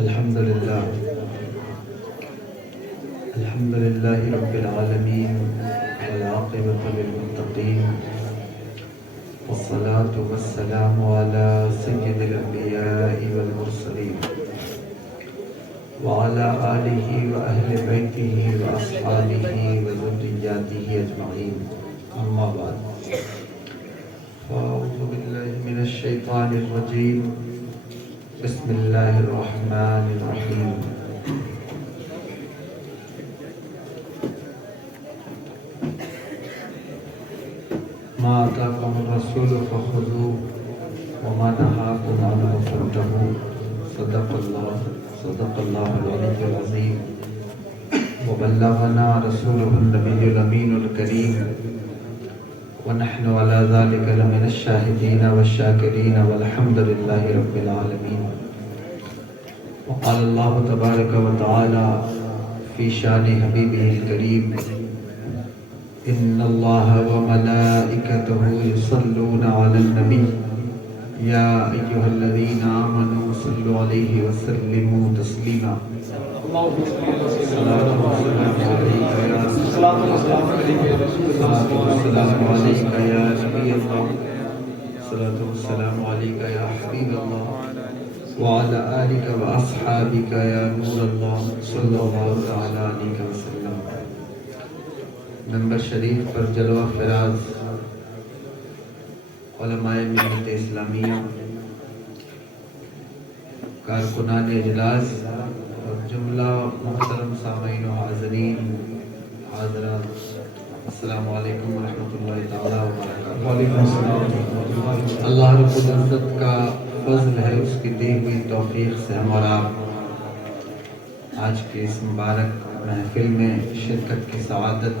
الحمد لله رب العالمين والعاقبة للمتقين والصلاة والسلام على سيد الأنبياء والمرسلين وعلى آله وأهل بيته وأصحابه وذرياته أجمعين أما بعد فأعوذ بالله من الشيطان الرجيم بسم الله الرحمن الرحيم ما آتاكم الرسول فخذوه وما نهاكم عنه فانتهوا صدق الله العلي العظيم وبلغنا رسوله النبي الأمين الكريم ونحن على ذلك لمن الشاهدين والشاكرين والحمد لله رب العالمين. وقال الله تبارك وتعالى في شان حبيبه الكريم إن الله وملائكته يصلون على النبي يا أيها الذين آمنوا صلوا عليه وسلموا تسليما. الصلاة والسلام عليك يا رسول الله، الصلاة والسلام عليك يا نبي الله، الصلاة والسلام عليك يا حبيب الله وعلى آلك وأصحابك يا نور الله صلى الله تعالى عليك وسلم. ممبر شریف پر جلوہ فراز علماء ملت اسلامیہ، کارکنان اجلاس اور جملہ محترم سامعین و حاضرین حاضرات، السلام علیکم ورحمۃ اللہ تعالی وبرکاتہ. وعلیکم السلام. اللہ رب العزت کا فضل ہے، اس کی دی ہوئی توفیق سے ہم اور آپ آج کے اس مبارک محفل میں شرکت کی سعادت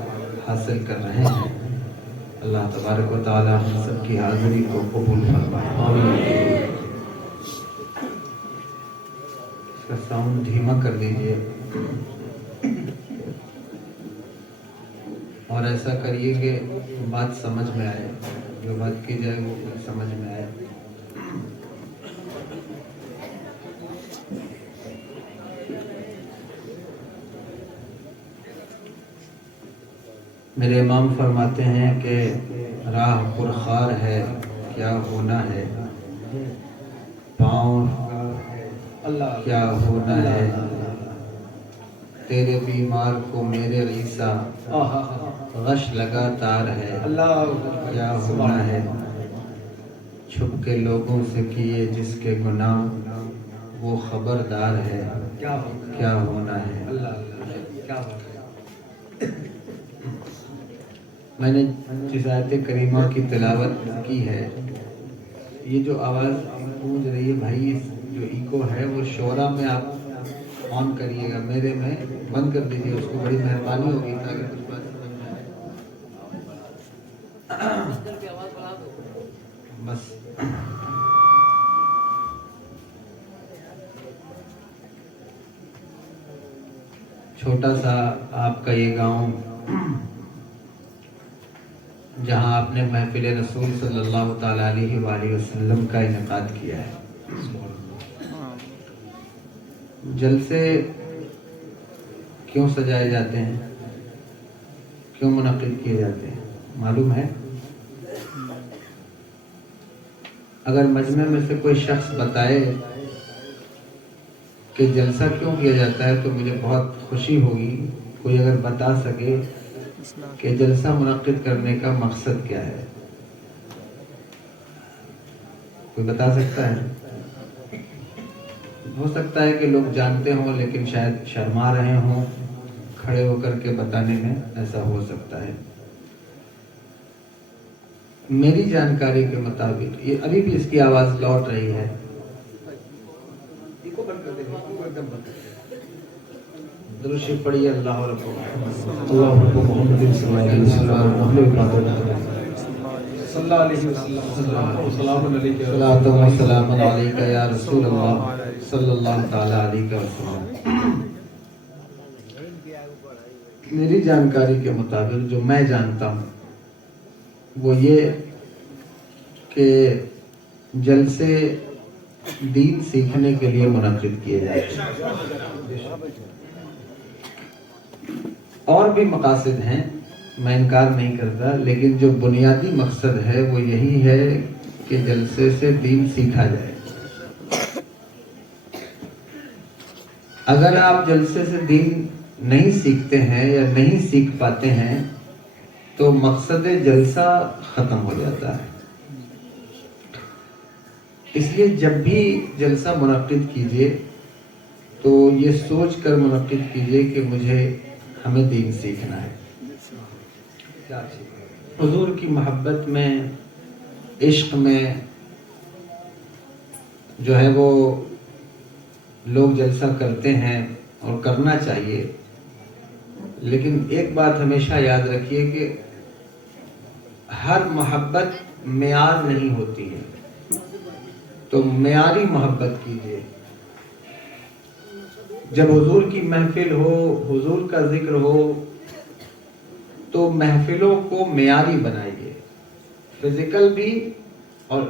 حاصل کر رہے ہیں. اللہ تبارک و تعالی ہم سب کی حاضری کو قبول فرمائے. اس کا ساؤنڈ دھیما کر دیجئے اور ایسا کریے کہ بات سمجھ میں آئے، جو بات کی جائے وہ سمجھ میں آئے. میرے امام فرماتے ہیں کہ راہ پرخار ہے کیا ہونا ہے، پاؤں کیا ہونا ہے، تیرے بیمار کو میرے عیسیٰ غش لگاتار ہے کیا ہونا ہے، چھپ کے لوگوں سے کیے جس کے گناہ وہ خبردار ہے کیا ہونا ہے. میں نے جس آیت کریمہ کی تلاوت کی ہے، یہ جو آواز گونج رہی ہے بھائی، جو ایکو ہے وہ شورا میں آپ آن کریے گا، میرے میں بند کر دیجیے اس کو، بڑی مہربانی ہوگی تاکہ کچھ بات سمجھ میں آئے. بس چھوٹا سا آپ کا یہ گاؤں جہاں آپ نے محفل رسول صلی اللہ تعالی علیہ وآلہ وسلم کا انعقاد کیا ہے. جلسے کیوں سجائے جاتے ہیں، کیوں منعقد کیے جاتے ہیں معلوم ہے؟ اگر مجمع میں سے کوئی شخص بتائے کہ جلسہ کیوں کیا جاتا ہے تو مجھے بہت خوشی ہوگی. کوئی اگر بتا سکے کہ جلسہ منعقد کرنے کا مقصد کیا ہے، کوئی بتا سکتا ہے؟ ہو سکتا ہے کہ لوگ جانتے ہوں لیکن شاید شرما رہے ہوں کھڑے ہو کر کے بتانے میں، ایسا ہو سکتا ہے. میری جانکاری کے مطابق یہ ابھی بھی اس کی آواز لوٹ رہی ہے. درود شریف پڑھیے. اللہ رب محمد صلی اللہ علیہ وسلم، سلام علیک یا رسول اللہ صلی اللہ تعالی علیہ وسلم. میری جانکاری کے مطابق جو میں جانتا ہوں وہ یہ کہ جلسے دین سیکھنے کے لیے منعقد کیے جاتے ہیں۔ اور بھی مقاصد ہیں، میں انکار نہیں کرتا، لیکن جو بنیادی مقصد ہے وہ یہی ہے کہ جلسے سے دین سیکھا جائے۔ اگر آپ جلسے سے دین نہیں سیکھتے ہیں یا نہیں سیکھ پاتے ہیں تو مقصد جلسہ ختم ہو جاتا ہے۔ اس لیے جب بھی جلسہ منعقد کیجئے تو یہ سوچ کر منعقد کیجئے کہ ہمیں دین سیکھنا ہے۔ حضور کی محبت میں، عشق میں جو ہے وہ لوگ جلسہ کرتے ہیں اور کرنا چاہیے، لیکن ایک بات ہمیشہ یاد رکھیے کہ ہر محبت معیار نہیں ہوتی ہے، تو معیاری محبت کیجیے۔ جب حضور کی محفل ہو، حضور کا ذکر ہو، تو محفلوں کو معیاری بنائیے، فزیکل بھی اور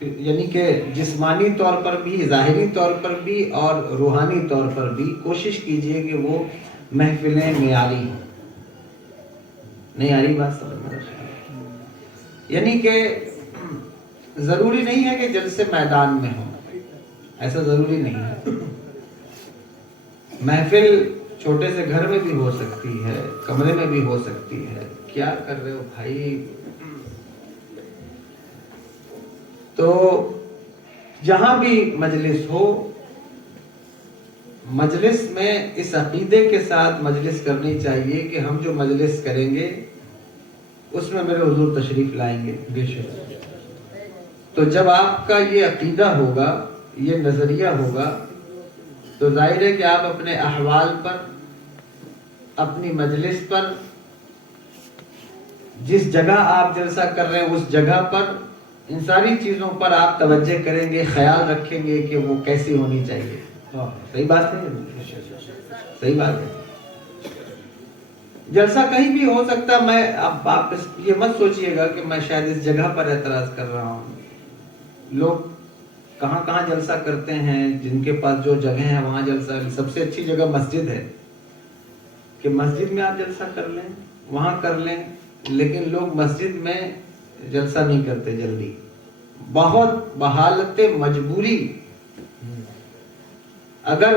یعنی کہ جسمانی طور پر بھی، ظاہری طور پر بھی اور روحانی طور پر بھی کوشش کیجیے کہ وہ محفلیں معیاری ہوں۔ نہیں آ رہی بات سمجھ میں؟ یعنی کہ ضروری نہیں ہے کہ جلسے میدان میں ہوں، ایسا ضروری نہیں ہے۔ محفل چھوٹے سے گھر میں بھی ہو سکتی ہے، کمرے میں بھی ہو سکتی ہے۔ کیا کر رہے ہو بھائی؟ تو جہاں بھی مجلس ہو، مجلس میں اس عقیدے کے ساتھ مجلس کرنی چاہیے کہ ہم جو مجلس کریں گے اس میں میرے حضور تشریف لائیں گے۔ بے شک۔ تو جب آپ کا یہ عقیدہ ہوگا، یہ نظریہ ہوگا، تو ظاہر ہے کہ آپ اپنے احوال پر، اپنی مجلس پر، جس جگہ آپ جلسہ کر رہے ہیں اس جگہ پر، ان ساری چیزوں پر آپ توجہ کریں گے، خیال رکھیں گے کہ وہ کیسی ہونی چاہیے۔ صحیح بات ہے؟ صحیح بات ہے۔ جلسہ کہیں بھی ہو سکتا ہے۔ میں اب آپ یہ مت سوچئے گا کہ میں شاید اس جگہ پر اعتراض کر رہا ہوں۔ لوگ کہاں کہاں جلسہ کرتے ہیں، جن کے پاس جو جگہ ہے وہاں جلسہ۔ سب سے اچھی جگہ مسجد ہے کہ مسجد میں آپ جلسہ کر لیں، وہاں کر لیں، لیکن لوگ مسجد میں جلسہ نہیں کرتے جلدی، بہت بحالت مجبوری۔ اگر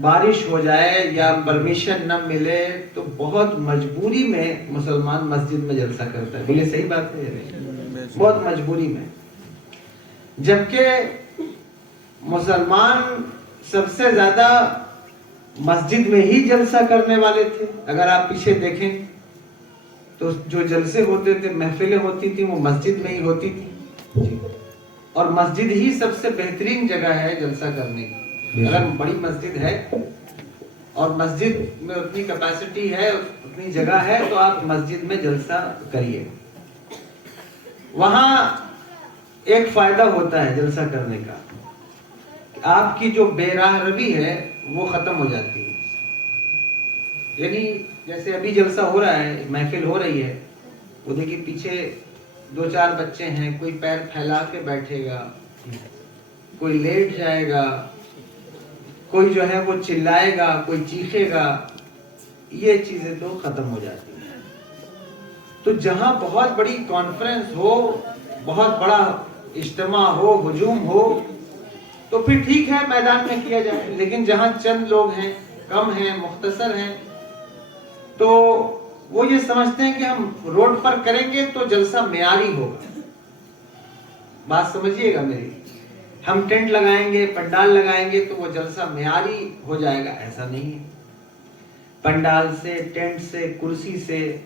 بارش ہو جائے یا پرمیشن نہ ملے تو بہت مجبوری میں مسلمان مسجد میں جلسہ کرتا ہے۔ بولے صحیح بات ہے؟ بہت مجبوری میں۔ جبکہ مسلمان سب سے زیادہ مسجد میں ہی جلسہ کرنے والے تھے۔ اگر آپ پیچھے دیکھیں تو جو جلسے ہوتے تھے، محفلیں ہوتی تھیں، وہ مسجد میں ہی ہوتی تھی، اور مسجد ہی سب سے بہترین جگہ ہے جلسہ کرنے کی۔ اگر بڑی مسجد ہے اور مسجد میں اتنی کیپیسٹی ہے، اتنی جگہ ہے، تو آپ مسجد میں جلسہ کریے۔ وہاں ایک فائدہ ہوتا ہے جلسہ کرنے کا، کہ آپ کی جو بے راہ روی ہے وہ ختم ہو جاتی ہے۔ یعنی جیسے ابھی جلسہ ہو رہا ہے، محفل ہو رہی ہے، وہ دیکھیے پیچھے دو چار بچے ہیں، کوئی پیر پھیلا کے بیٹھے گا، کوئی لیٹ جائے گا، کوئی جو ہے وہ چلائے گا، کوئی چیخے گا، یہ چیزیں تو ختم ہو جاتی ہیں۔ تو جہاں بہت بڑی کانفرنس ہو، بہت بڑا اجتماع ہو، ہجوم ہو، تو پھر ٹھیک ہے میدان میں کیا جائے، لیکن جہاں چند لوگ ہیں، کم ہیں، مختصر ہیں، تو وہ یہ سمجھتے ہیں کہ ہم روڈ پر کریں گے تو جلسہ معیاری ہوگا۔ بات سمجھیے گا میری، ہم ٹینٹ لگائیں گے، پنڈال لگائیں گے تو وہ جلسہ معیاری ہو جائے گا، ایسا نہیں ہے۔ پنڈال سے، ٹینٹ سے، کرسی سے،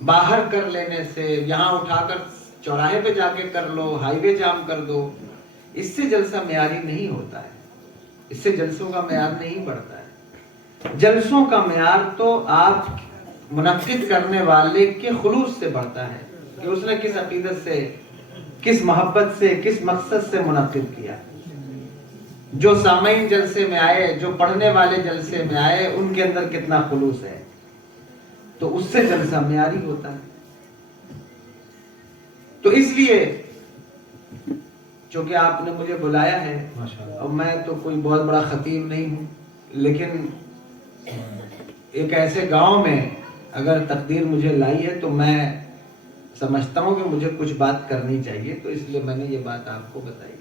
باہر کر لینے سے، یہاں اٹھا کر چوراہے پہ جا کے کر لو، ہائی وے جام کر دو، اس سے جلسہ معیاری نہیں ہوتا ہے، اس سے جلسوں کا معیار نہیں بڑھتا ہے۔ جلسوں کا معیار تو آپ منعقد کرنے والے کے خلوص سے بڑھتا ہے کہ اس نے کس عقیدت سے، کس محبت سے، کس مقصد سے منعقد کیا۔ جو سامعین جلسے میں آئے، جو پڑھنے والے جلسے میں آئے، ان کے اندر کتنا خلوص ہے، تو اس سے جلسہ معیاری ہوتا ہے۔ تو اس لیے چونکہ آپ نے مجھے بلایا ہے اور میں تو کوئی بہت بڑا خطیب نہیں ہوں، لیکن ایک ایسے گاؤں میں اگر تقدیر مجھے لائی ہے تو میں سمجھتا ہوں کہ مجھے کچھ بات کرنی چاہیے، تو اس لیے میں نے یہ بات آپ کو بتائی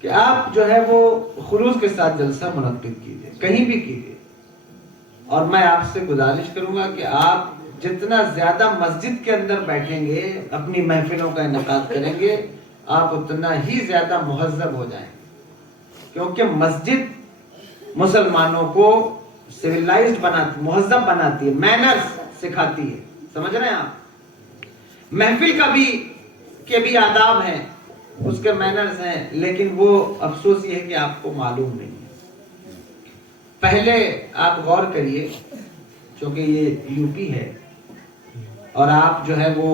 کہ آپ جو ہے وہ خلوص کے ساتھ جلسہ منعقد کیجیے، کہیں بھی کیجیے، اور میں آپ سے گزارش کروں گا کہ آپ جتنا زیادہ مسجد کے اندر بیٹھیں گے، اپنی محفلوں کا انعقاد کریں گے، آپ اتنا ہی زیادہ مہذب ہو جائیں، کیونکہ مسجد مسلمانوں کو سویلائزڈ بناتی، مہذب بناتی ہے، مینرز سکھاتی ہے، سمجھ رہے ہیں آپ؟ محفل کا بھی آداب ہیں، اس کے مینرز ہیں، لیکن وہ افسوس یہ ہے کہ آپ کو معلوم نہیں ہے۔ پہلے آپ غور کریے، چونکہ یہ یو پی ہے اور آپ جو ہے وہ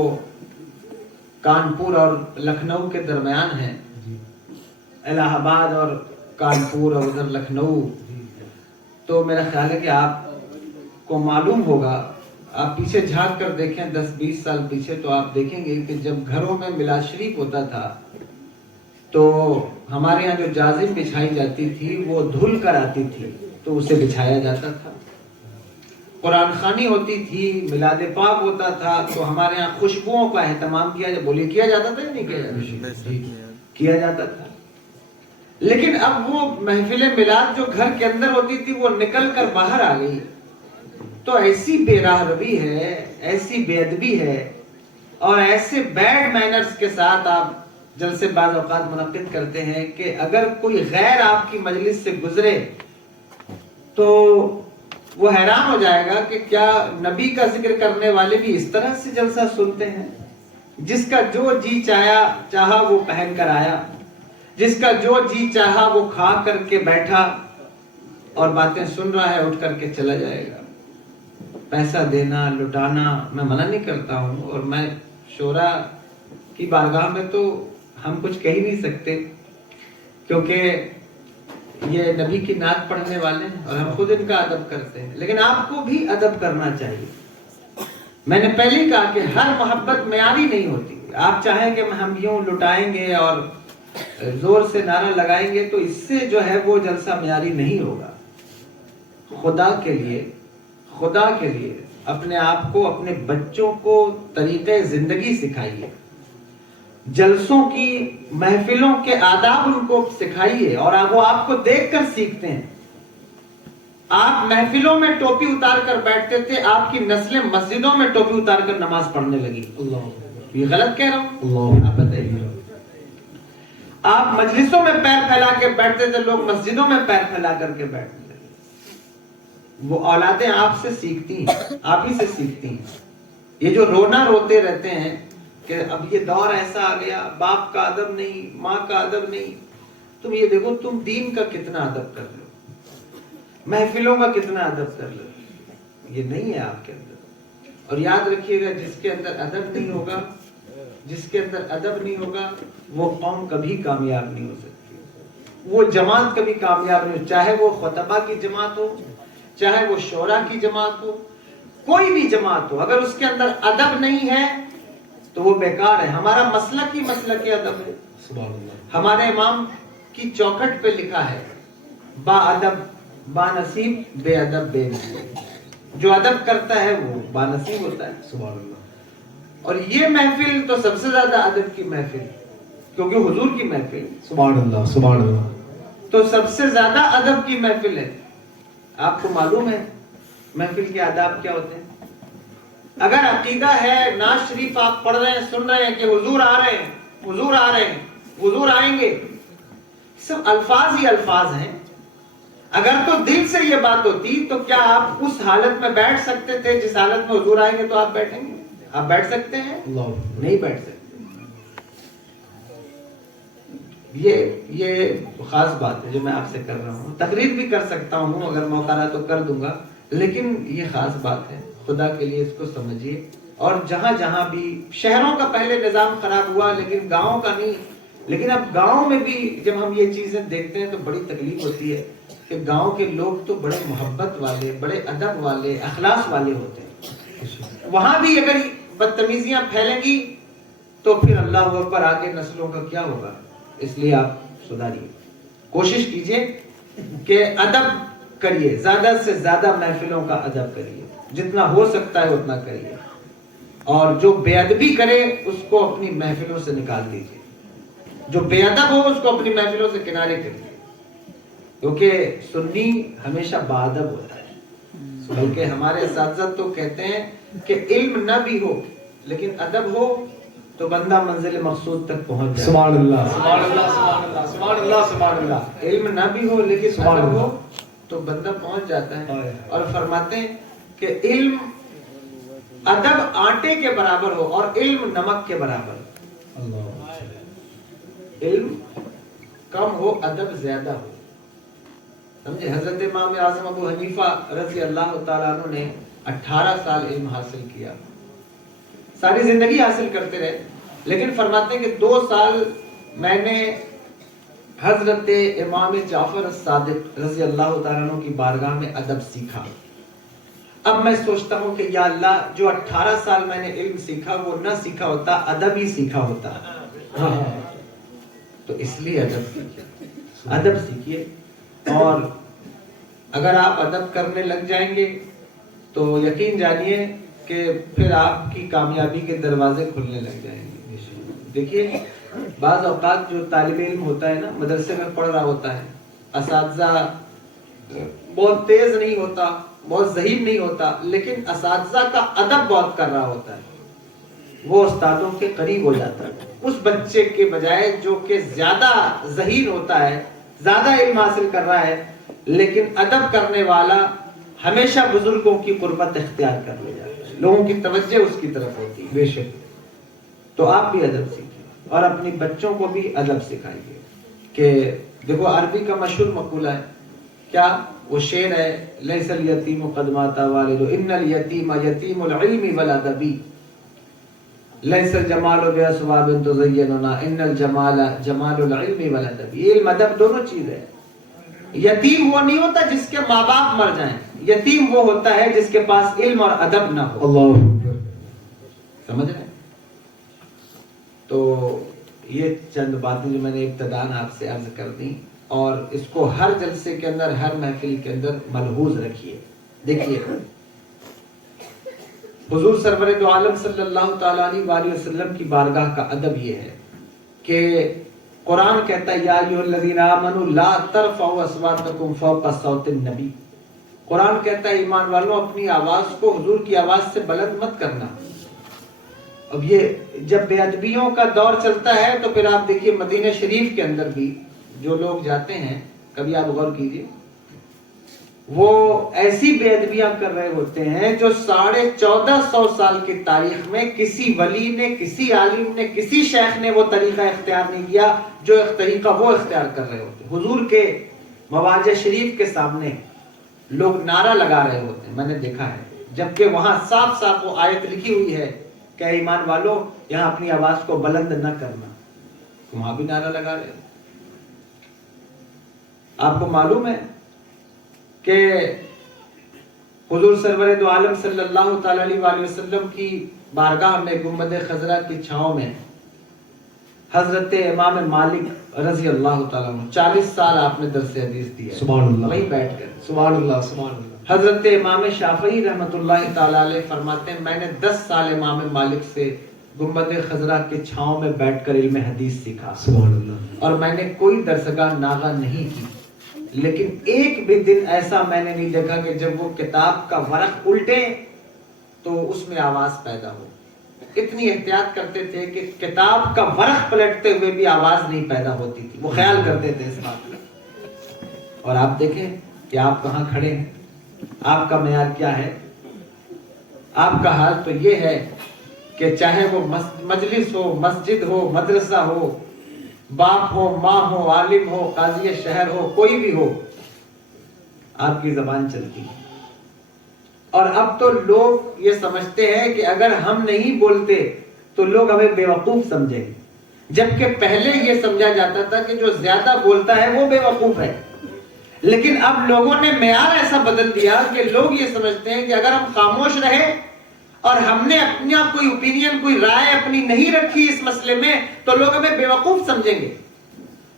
کانپور اور لکھنؤ کے درمیان ہیں، الہ آباد اور کانپور اور ادھر لکھنؤ، تو میرا خیال ہے کہ آپ کو معلوم ہوگا، آپ پیچھے جھانک کر دیکھیں 10-20 سال پیچھے، تو آپ دیکھیں گے کہ جب گھروں میں میلاد شریف ہوتا تھا تو ہمارے یہاں جو جازم بچھائی جاتی تھی وہ دھل کر آتی تھی، تو اسے بچھایا جاتا تھا۔ قرآن خوانی ہوتی تھی، میلاد پاک ہوتا تھا، تو ہمارے یہاں خوشبوؤں کا اہتمام کیا جاتا تھا یا نہیں کیا جاتا تھا۔ لیکن اب وہ محفل میلاد جو گھر کے اندر ہوتی تھی وہ نکل کر باہر آ گئی، تو ایسی بے راہ روی ہے، ایسی بے ادبی ہے، اور ایسے بیڈ مینرز کے ساتھ آپ جلسے بعض اوقات منعقد کرتے ہیں کہ اگر کوئی غیر آپ کی مجلس سے گزرے تو وہ حیران ہو جائے گا کہ کیا نبی کا ذکر کرنے والے بھی اس طرح سے جلسہ سنتے ہیں؟ جس کا جو جی چاہا وہ پہن کر آیا، جس کا جو جی چاہا وہ کھا کر کے بیٹھا اور باتیں سن رہا ہے، اٹھ کر کے چلا جائے گا۔ پیسہ دینا، لٹانا میں منع نہیں کرتا ہوں، اور میں شورا کی بارگاہ میں تو ہم کچھ کہہ نہیں سکتے، کیونکہ یہ نبی کی نعت پڑھنے والے ہیں اور ہم خود ان کا ادب کرتے ہیں، لیکن آپ کو بھی ادب کرنا چاہیے۔ میں نے پہلے ہی کہا کہ ہر محبت معیاری نہیں ہوتی، آپ چاہیں کہ ہم یوں لٹائیں گے اور زور سے نعرہ لگائیں گے تو اس سے جو ہے وہ جلسہ معیاری نہیں ہوگا۔ خدا کے لیے اپنے آپ کو، اپنے بچوں کو طریقے زندگی سکھائیے، جلسوں کی، محفلوں کے آداب ان کو سکھائیے، اور وہ آپ کو دیکھ کر سیکھتے ہیں۔ آپ محفلوں میں ٹوپی اتار کر بیٹھتے تھے، آپ کی نسلیں مسجدوں میں ٹوپی اتار کر نماز پڑھنے لگی۔ یہ غلط کہہ رہا ہوں؟ آپ بتائیے۔ آپ مجلسوں میں پیر پھیلا کے بیٹھتے تھے، لوگ مسجدوں میں پیر پھیلا کر کے بیٹھتے تھے۔ وہ اولادیں آپ سے سیکھتی ہیں، آپ ہی سے سیکھتی ہیں۔ یہ جو رونا روتے رہتے ہیں کہ اب یہ دور ایسا آ گیا، باپ کا ادب نہیں، ماں کا ادب نہیں، تم یہ دیکھو تم دین کا کتنا ادب کر لو، محفلوں کا کتنا ادب کر لو، یہ نہیں ہے آپ کے اندر۔ اور یاد رکھیے گا، جس کے اندر ادب نہیں ہوگا، جس کے اندر ادب نہیں ہوگا، وہ قوم کبھی کامیاب نہیں ہو سکتی، وہ جماعت کبھی کامیاب نہیں ہو، چاہے وہ خطبہ کی جماعت ہو، چاہے وہ شورا کی جماعت ہو، کوئی بھی جماعت ہو، اگر اس کے اندر ادب نہیں ہے تو وہ بیکار ہے۔ ہمارا مسلک ہی مسلک ادب ہے۔ ہمارے امام کی چوکھٹ پہ لکھا ہے، با ادب با نصیب، بے ادب بے نصیب۔ جو ادب کرتا ہے وہ با نصیب ہوتا ہے۔ سبحان اللہ۔ اور یہ محفل تو سب سے زیادہ ادب کی محفل، کیونکہ حضور کی محفل، سبحان اللہ سبحان اللہ، تو سب سے زیادہ ادب کی محفل ہے۔ آپ کو معلوم ہے محفل کے آداب کیا ہوتے ہیں؟ اگر عقیدہ ہے، نعت شریف آپ پڑھ رہے ہیں، سن رہے ہیں کہ حضور آ رہے ہیں، حضور آ رہے ہیں، حضور آئیں گے، سب الفاظ ہی الفاظ ہیں۔ اگر تو دل سے یہ بات ہوتی تو کیا آپ اس حالت میں بیٹھ سکتے تھے جس حالت میں حضور آئیں گے تو آپ بیٹھیں گے؟ آپ بیٹھ سکتے ہیں؟ نہیں بیٹھ سکتے۔ یہ خاص بات ہے جو میں آپ سے کر رہا ہوں۔ تقریر بھی کر سکتا ہوں، اگر موقع رہا تو کر دوں گا، لیکن یہ خاص بات ہے، خدا کے لیے اس کو سمجھیے۔ اور جہاں جہاں بھی شہروں کا پہلے نظام خراب ہوا، لیکن گاؤں کا نہیں، لیکن اب گاؤں میں بھی جب ہم یہ چیزیں دیکھتے ہیں تو بڑی تکلیف ہوتی ہے کہ گاؤں کے لوگ تو بڑے محبت والے، بڑے ادب والے، اخلاص والے ہوتے ہیں۔ وہاں بھی اگر بدتمیزیاں پھیلیں گی تو پھر اللہ اکبر آگے نسلوں کا کیا ہوگا. اس لیے آپ سدھاریے, کوشش کیجئے کہ ادب کریے, زیادہ سے زیادہ محفلوں کا ادب کریے, جتنا ہو سکتا ہے اتنا کریے, اور جو بے ادبی کرے اس کو اپنی محفلوں سے نکال دیجئے, جو بے ادب ہو اس کو اپنی محفلوں سے کنارے کریے, کیونکہ سنی ہمیشہ باادب ہوتا ہے. بلکہ ہمارے اساتذہ تو کہتے ہیں کہ علم نہ بھی ہو لیکن ادب ہو تو بندہ منزل مقصود تک پہنچ جائے. سبحان اللہ سبحان اللہ سبحان اللہ سبحان اللہ سبحان اللہ. علم نہ بھی ہو لیکن ادب ہو تو بندہ پہنچ جاتا ہے. اور فرماتے ہیں کہ علم ادب آٹے کے برابر ہو اور علم نمک کے برابر ہو. علم کم ہو ادب زیادہ ہو. سمجھے, حضرت امام اعظم ابو حنیفہ رضی اللہ تعالیٰ عنہ نے 18 سال علم حاصل کیا, ساری زندگی حاصل کرتے رہے, لیکن فرماتے ہیں کہ 2 سال میں نے حضرت امام جعفر الصادق رضی اللہ تعالیٰ عنہ کی بارگاہ میں ادب سیکھا. اب میں سوچتا ہوں کہ یا اللہ, جو 18 سال میں نے علم سیکھا وہ نہ سیکھا ہوتا, ادب ہی سیکھا ہوتا. تو اس لیے ادب سیکھیے, اور اگر آپ ادب کرنے لگ جائیں گے تو یقین جانیے کہ پھر آپ کی کامیابی کے دروازے کھلنے لگ جائیں گے. دیکھیے, بعض اوقات جو طالب علم ہوتا ہے نا, مدرسے میں پڑھ رہا ہوتا ہے, اساتذہ بہت تیز نہیں ہوتا, بہت ذہین نہیں ہوتا, لیکن اساتذہ کا ادب بہت کر رہا ہوتا ہے, وہ استادوں کے قریب ہو جاتا ہے اس بچے کے بجائے جو کہ زیادہ ذہین ہوتا ہے, زیادہ علم حاصل کر رہا ہے, لیکن ادب کرنے والا ہمیشہ بزرگوں کی قربت اختیار کر لے جاتا ہے, لوگوں کی توجہ اس کی طرف ہوتی ہے. بے شک. تو آپ بھی ادب سیکھیے اور اپنی بچوں کو بھی ادب سکھائیے. کہ دیکھو عربی کا مشہور مقولہ ہے, کیا وہ شعر ہے, لیس الیتیم قد مات والد ان الیتیم یتیم العلم والادب, لیس الجمال باسباب تزیننا ان الجمال جمال العلم والادب. یہ علم ادب دونوں چیز ہے. یتیم وہ نہیں ہوتا جس کے ماں باپ مر جائیں, یتیم وہ ہوتا ہے جس کے پاس علم اور ادب نہ ہو. اللہ سمجھ رہے ہیں؟ تو یہ چند باتیں جو میں نے ابتداءً آپ سے عرض کر دی, اور اس کو ہر جلسے کے اندر, ہر محفل کے اندر ملحوظ رکھیے. دیکھیے, حضور سرور دو عالم صلی اللہ تعالیٰ علیہ وسلم کی بارگاہ کا ادب یہ ہے کہ قرآن کہتا ہے یا ایھا الذین آمنوا لا ترفعوا اصواتکم فوق صوت النبی. قرآن کہتا ہے ایمان والوں اپنی آواز کو حضور کی آواز سے بلند مت کرنا. اب یہ جب بے ادبیوں کا دور چلتا ہے تو پھر آپ دیکھیے مدینہ شریف کے اندر بھی جو لوگ جاتے ہیں, کبھی آپ غور کیجئے, وہ ایسی بے ادبیاں کر رہے ہوتے ہیں جو 1450 سال کی تاریخ میں کسی ولی نے, کسی عالم نے, کسی شیخ نے وہ طریقہ اختیار نہیں کیا جو ایک طریقہ وہ اختیار کر رہے ہوتے ہیں. حضور کے مواجہ شریف کے سامنے لوگ نعرہ لگا رہے ہوتے ہیں, میں نے دیکھا ہے, جبکہ وہاں صاف صاف وہ آیت لکھی ہوئی ہے کہ ایمان والو یہاں اپنی آواز کو بلند نہ کرنا. وہاں بھی نعرہ لگا رہے. آپ کو معلوم ہے کہ حضور سرور دو عالم صلی اللہ تعالی علیہ وسلم کی بارگاہ میں گنبد خضرا کی چھاؤں میں حضرت امام مالک رضی اللہ تعالیٰ عنہ 40 سال آپ نے درس حدیث دیا, سبحان اللہ, وہیں بیٹھ کر. سبحان اللہ سبحان اللہ. حضرت امام شافعی رحمۃ اللہ تعالی علیہ فرماتے ہیں میں نے 10 سال امام مالک سے گنبد خضرا کے چھاؤں میں بیٹھ کر علم حدیث سیکھا. سبحان اللہ. اور میں نے کوئی درسگاہ ناغہ نہیں کی, لیکن ایک بھی دن ایسا میں نے نہیں دیکھا کہ جب وہ کتاب کا ورق الٹے تو اس میں آواز پیدا ہو. اتنی احتیاط کرتے تھے کہ کتاب کا ورق پلٹتے ہوئے بھی آواز نہیں پیدا ہوتی تھی, وہ خیال کرتے تھے اس بات کا. اور آپ دیکھیں کہ آپ کہاں کھڑے ہیں, آپ کا معیار کیا ہے. آپ کا حال تو یہ ہے کہ چاہے وہ مجلس ہو, مسجد ہو, مدرسہ ہو, باپ ہو, ماں ہو, عالم ہو, قاضی شہر ہو, کوئی بھی ہو, آپ کی زبان چلتی ہے. اور اب تو لوگ یہ سمجھتے ہیں کہ اگر ہم نہیں بولتے تو لوگ ہمیں بیوقوف سمجھیں گے, جبکہ پہلے یہ سمجھا جاتا تھا کہ جو زیادہ بولتا ہے وہ بیوقوف ہے. لیکن اب لوگوں نے معیار ایسا بدل دیا کہ لوگ یہ سمجھتے ہیں کہ اگر ہم خاموش رہے, اور ہم نے اپنا کوئی اوپینین، کوئی رائے اپنی نہیں رکھی اس مسئلے میں تو لوگ ہمیں بیوقوف سمجھیں گے.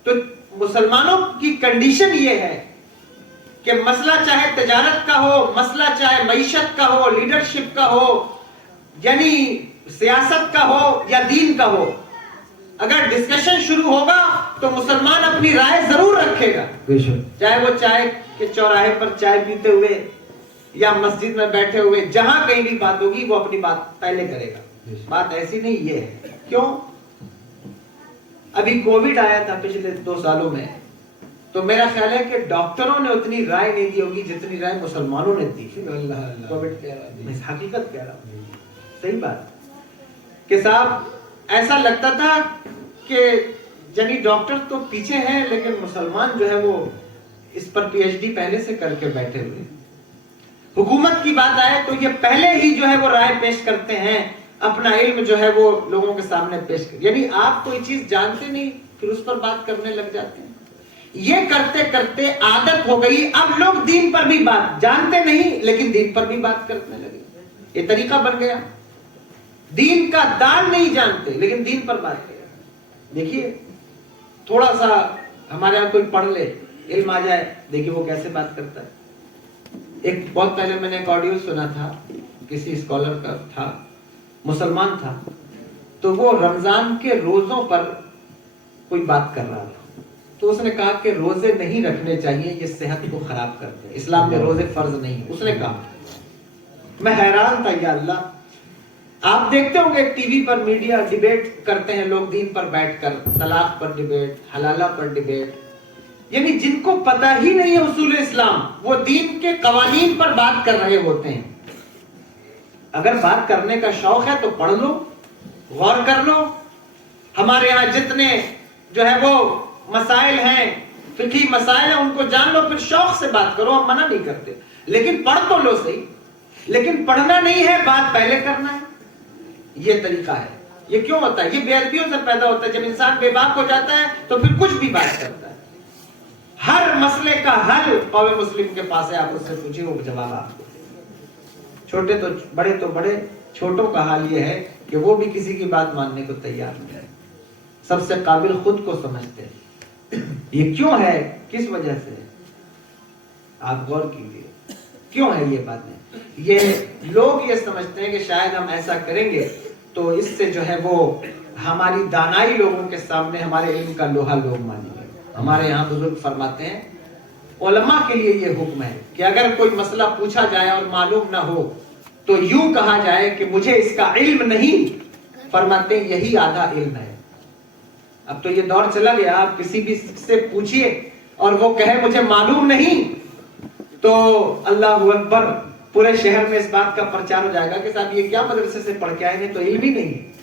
تو مسلمانوں کی کنڈیشن یہ ہے کہ مسئلہ چاہے تجارت کا ہو، مسئلہ چاہے معیشت کا ہو، لیڈرشپ کا ہو، یعنی سیاست کا ہو یا دین کا ہو، اگر ڈسکشن شروع ہوگا تو مسلمان اپنی رائے ضرور رکھے گا، چاہے وہ چائے کے چوراہے پر چائے پیتے ہوئے یا مسجد میں بیٹھے ہوئے، جہاں کہیں بھی بات ہوگی وہ اپنی بات پہلے کرے گا. بات ایسی نہیں یہ ہے. کیوں؟ ابھی کووڈ آیا تھا پچھلے 2 سالوں میں، تو میرا خیال ہے کہ ڈاکٹروں نے اتنی رائے نہیں دی ہوگی جتنی رائے مسلمانوں نے دی. کووڈ کہہ رہا ہوں، حقیقت کہہ رہا ہوں، صحیح بات کہ صاحب ایسا لگتا تھا کہ یعنی ڈاکٹر تو پیچھے ہیں لیکن مسلمان جو ہے وہ اس پر پی ایچ ڈی پہلے سے کر کے بیٹھے ہوئے. حکومت کی بات آئے تو یہ پہلے ہی جو ہے وہ رائے پیش کرتے ہیں، اپنا علم جو ہے وہ لوگوں کے سامنے پیش کر، یعنی آپ کوئی چیز جانتے نہیں پھر اس پر بات کرنے لگ جاتے ہیں. یہ کرتے کرتے عادت ہو گئی. اب لوگ دین پر بھی بات جانتے نہیں لیکن دین پر بھی بات کرنے لگے. یہ طریقہ بن گیا. دین کا دان نہیں جانتے لیکن دین پر بات کریں. دیکھیے تھوڑا سا ہمارے یہاں کوئی پڑھ لے، علم آ جائے، دیکھیے وہ کیسے بات کرتا ہے. ایک بہت پہلے میں نے ایک آڈیو سنا تھا، کسی اسکالر کا تھا، مسلمان تھا، تو وہ رمضان کے روزوں پر کوئی بات کر رہا تھا. تو اس نے کہا کہ روزے نہیں رکھنے چاہیے، یہ صحت کو خراب کرتے ہیں، اسلام میں روزے فرض نہیں ہیں. اس نے کہا. میں حیران تھا، یا اللہ. آپ دیکھتے ہوں گے ٹی وی پر میڈیا ڈیبیٹ کرتے ہیں لوگ دین پر بیٹھ کر، طلاق پر ڈیبیٹ، حلالہ پر ڈیبیٹ، یعنی جن کو پتہ ہی نہیں ہے اصول اسلام، وہ دین کے قوانین پر بات کر رہے ہوتے ہیں. اگر بات کرنے کا شوق ہے تو پڑھ لو، غور کر لو. ہمارے یہاں جتنے جو ہے وہ مسائل ہیں، فقہی مسائل ہیں، ان کو جان لو، پھر شوق سے بات کرو. ہم منع نہیں کرتے لیکن پڑھ تو لو صحیح. لیکن پڑھنا نہیں ہے، بات پہلے کرنا ہے. یہ طریقہ ہے. یہ کیوں ہوتا ہے؟ یہ بے ادبیوں سے پیدا ہوتا ہے. جب انسان بے باک ہو جاتا ہے تو پھر کچھ بھی بات کرتا ہے. ہر مسئلے کا حل قوم مسلم کے پاس ہے، آپ اس سے پوچھیں وہ جواب آپ کو. چھوٹے تو بڑے، چھوٹوں کا حال یہ ہے کہ وہ بھی کسی کی بات ماننے کو تیار نہیں ہے. سب سے قابل خود کو سمجھتے ہیں. یہ کیوں ہے؟ کس وجہ سے؟ آپ غور کیجیے کیوں ہے یہ باتیں. یہ لوگ یہ سمجھتے ہیں کہ شاید ہم ایسا کریں گے تو اس سے جو ہے وہ ہماری دانائی لوگوں کے سامنے ہمارے علم کا لوہا لوگ مانیں گے. ہمارے یہاں بزرگ فرماتے ہیں علماء کے لیے یہ حکم ہے کہ اگر کوئی مسئلہ پوچھا جائے اور معلوم نہ ہو تو یوں کہا جائے کہ مجھے اس کا علم نہیں. فرماتے ہیں یہی آدھا علم ہے. اب تو یہ دور چلا گیا، آپ کسی بھی سے پوچھئے اور وہ کہے مجھے معلوم نہیں تو اللہ اکبر، پورے شہر میں اس بات کا پرچار ہو جائے گا کہ صاحب یہ کیا مدرسے سے پڑھ کے آئے ہیں، تو علم ہی نہیں.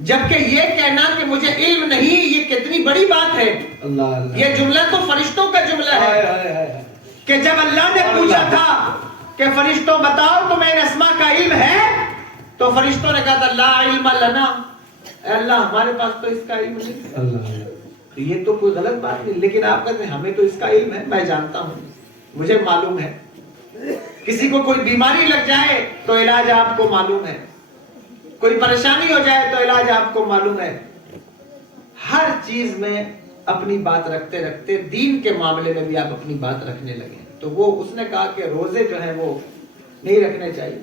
جبکہ یہ کہنا کہ مجھے علم نہیں، یہ کتنی بڑی بات ہے. یہ جملہ تو فرشتوں کا جملہ ہے کہ جب اللہ نے پوچھا تھا کہ فرشتوں بتاؤ تمہیں اسماء کا علم ہے، تو فرشتوں نے کہا تھا لا علم لنا، اے اللہ ہمارے پاس تو اس کا علم نہیں. یہ تو کوئی غلط بات نہیں، لیکن آپ کہتے ہیں ہمیں تو اس کا علم ہے، میں جانتا ہوں، مجھے معلوم ہے. کسی کو کوئی بیماری لگ جائے تو علاج آپ کو معلوم ہے، کوئی پریشانی ہو جائے تو علاج آپ کو معلوم ہے. ہر چیز میں اپنی بات رکھتے رکھتے دین کے معاملے میں بھی آپ اپنی بات رکھنے لگے. تو وہ اس نے کہا کہ روزے جو ہیں وہ نہیں رکھنے چاہیے.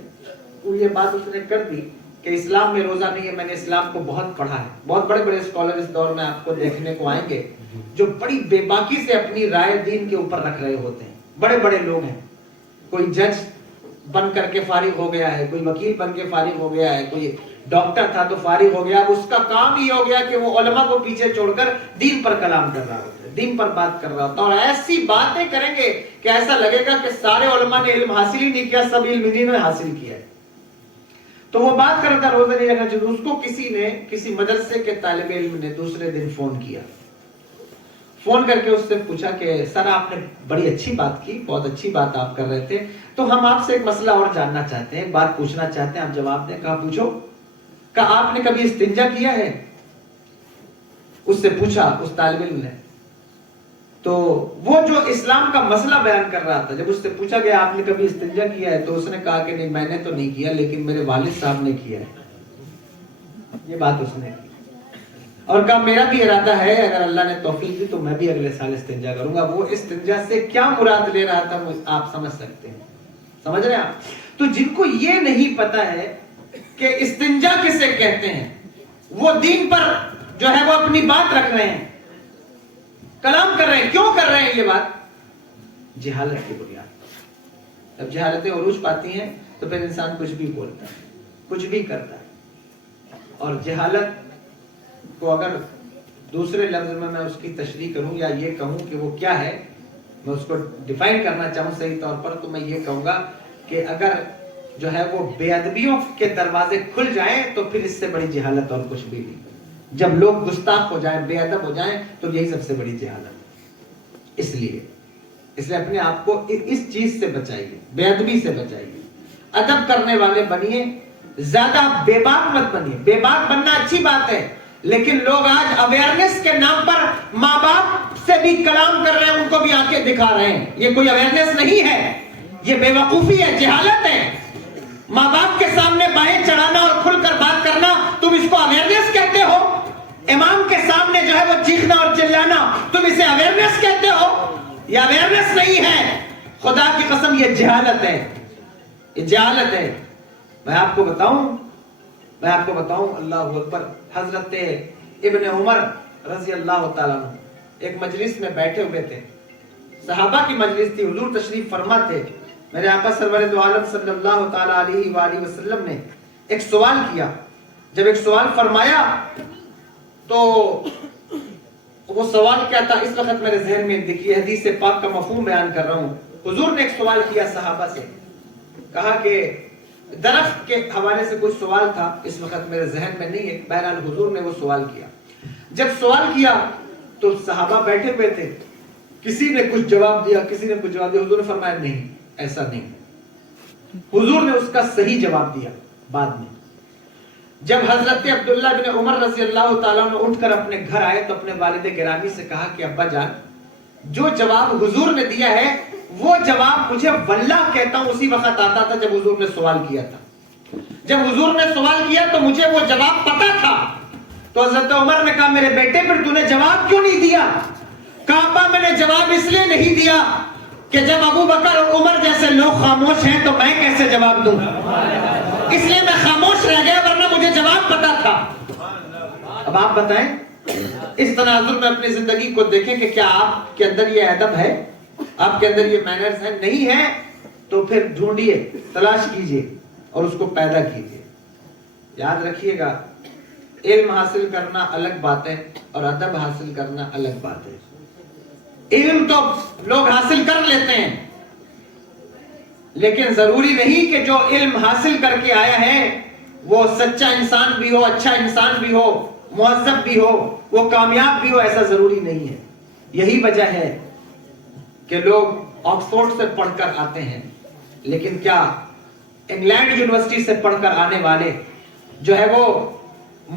وہ یہ بات اس نے کر دی کہ اسلام میں روزہ نہیں ہے. میں نے اسلام کو بہت پڑھا ہے، بہت بڑے بڑے اسکالر اس دور میں آپ کو دیکھنے کو آئیں گے جو بڑی بے باکی سے اپنی رائے دین کے اوپر رکھ رہے ہوتے ہیں. بڑے بڑے لوگ ہیں، کوئی جج بن کر کے فارغ ہو گیا ہے، کوئی وکیل بن کے فارغ ہو گیا ہے، کوئی ڈاکٹر تھا تو فارغ ہو گیا. اس کا کام ہی ہو گیا کہ وہ علماء کو پیچھے چھوڑ کر دین پر کلام کر رہا ہوتا ہے، دین پر بات کر رہا ہوتا ہے. اور ایسی باتیں کریں گے کہ ایسا لگے گا کہ سارے علماء نے علم حاصل ہی نہیں کیا، سب علم انہیں نے حاصل کیا ہے. تو وہ بات کرتا روزہ نہیں رکھنا چاہیے. اس کو کسی مدرسے کے طالب علم نے دوسرے دن فون کیا، فون کر کے اس سے پوچھا کہ سر آپ نے بڑی اچھی بات کی، بہت اچھی بات آپ کر رہے تھے، تو ہم آپ سے ایک مسئلہ اور جاننا چاہتے ہیں، ایک بات پوچھنا چاہتے ہیں، آپ جواب دیں. کہا پوچھو. کہا آپ نے کبھی استنجا کیا ہے؟ اس سے پوچھا اس طالب علم نے. تو وہ جو اسلام کا مسئلہ بیان کر رہا تھا، جب اس سے پوچھا گیا آپ نے کبھی استنجا کیا ہے، تو اس نے کہا کہ نہیں میں نے تو نہیں کیا، لیکن میرے والد صاحب نے کیا ہے. یہ بات اس نے کی اور کہا میرا بھی ارادہ ہے اگر اللہ نے توفیق دی تو میں بھی اگلے سال استنجا کروں گا. وہ استنجا سے کیا مراد لے رہا تھا آپ سمجھ سکتے ہیں، سمجھ رہے ہیں آپ. تو جن کو یہ نہیں پتا ہے کہ استنجا کسے کہتے ہیں، وہ دین پر جو ہے وہ اپنی بات رکھ رہے ہیں، کلام کر رہے ہیں. کیوں کر رہے ہیں یہ بات؟ جہالت کی بنیاد. جب جہالتیں عروج پاتی ہیں تو پھر انسان کچھ بھی بولتا ہے، کچھ بھی کرتا ہے. اور جہالت کو اگر دوسرے لفظ میں اس کی تشریح کروں یا یہ کہوں کہ وہ کیا ہے، میں اس کو ڈیفائن کرنا چاہوں صحیح طور پر، تو میں یہ کہوں گا کہ اگر جو ہے وہ بے ادبیوں کے دروازے کھل جائیں تو پھر اس سے بڑی جہالت اور کچھ بھی نہیں. جب لوگ گستاخ ہو جائیں، بے ادب ہو جائیں، تو یہی سب سے بڑی جہالت. اس لیے اپنے آپ کو اس چیز سے بچائیے، بے ادبی سے بچائیے. ادب کرنے والے بنیے، زیادہ بے باک مت بنیے. بے باک بننا اچھی بات ہے، لیکن لوگ آج اویئرنیس کے نام پر ماں باپ سے بھی کلام کر رہے ہیں، ان کو بھی آنکھیں دکھا رہے ہیں. یہ کوئی اویئرنیس نہیں ہے، یہ بے وقوفی ہے، جہالت ہے. ماں باپ کے سامنے بائیں چڑھانا اور کھل کر بات کرنا، تم اس کو اویئرنیس کہتے ہو؟ امام کے سامنے جو ہے وہ چیخنا اور چلانا، تم اسے اویئرنیس کہتے ہو؟ یہ اویئرنیس نہیں ہے. خدا کی قسم یہ جہالت ہے، یہ جہالت ہے. میں آپ کو بتاؤں اللہ اکبر. حضرت ابن عمر رضی اللہ تعالیٰ عنہ ایک مجلس میں بیٹھے ہوئے تھے، صحابہ کی مجلس تھی، حضور تشریف فرما تھے. میرے آقا سرور دو عالم صلی اللہ تعالیٰ علیہ وآلہ وسلم نے ایک سوال کیا. جب ایک سوال فرمایا تو وہ سوال کیا تھا اس وقت میرے ذہن میں، دیکھیے حدیث پاک کا مفہوم بیان کر رہا ہوں. حضور نے ایک سوال کیا صحابہ سے، کہا کہ درخت کے حوالے سے کچھ سوال تھا، اس وقت میرے ذہن میں نہیں ہے. بہرحال حضور نے وہ سوال کیا. جب سوال کیا تو صحابہ بیٹھے ہوئے تھے، کسی نے کچھ جواب دیا، کسی نے کچھ جواب دیا. حضور نے فرمایا نہیں، ایسا نہیں. حضور نے اس کا صحیح جواب دیا بعد میں. جب حضرت عبداللہ بن عمر رضی اللہ تعالیٰ عنہ اٹھ کر اپنے گھر آئے تو اپنے والد گرامی سے کہا کہ ابا جان، جو جواب حضور نے دیا ہے وہ جواب مجھے واللہ کہتا ہوں اسی وقت آتا تھا جب حضور نے سوال کیا تھا. جب حضور نے سوال کیا تو مجھے وہ جواب پتا تھا. تو حضرت عمر نے کہا میرے بیٹے پھر تو نے جواب کیوں نہیں دیا؟ کہا ابا میں نے جواب اس لیے نہیں دیا کہ جب ابو بکر اور عمر جیسے لوگ خاموش ہیں تو میں کیسے جواب دوں، اس لیے میں خاموش رہ گیا، ورنہ مجھے جواب پتا تھا. اب آپ بتائیں اس تناظر میں اپنی زندگی کو دیکھیں کہ کیا آپ کے اندر یہ ادب ہے، آپ کے اندر یہ مینرز ہیں؟ نہیں ہے تو پھر ڈھونڈیے، تلاش کیجئے اور اس کو پیدا کیجئے. یاد رکھیے گا، علم حاصل کرنا الگ بات ہے اور ادب حاصل کرنا الگ بات ہے. علم تو لوگ حاصل کر لیتے ہیں، لیکن ضروری نہیں کہ جو علم حاصل کر کے آیا ہے وہ سچا انسان بھی ہو، اچھا انسان بھی ہو، مہذب بھی ہو، وہ کامیاب بھی ہو. ایسا ضروری نہیں ہے. یہی وجہ ہے کہ لوگ آکسفورڈ سے پڑھ کر آتے ہیں، لیکن کیا انگلینڈ یونیورسٹی سے پڑھ کر آنے والے جو ہے وہ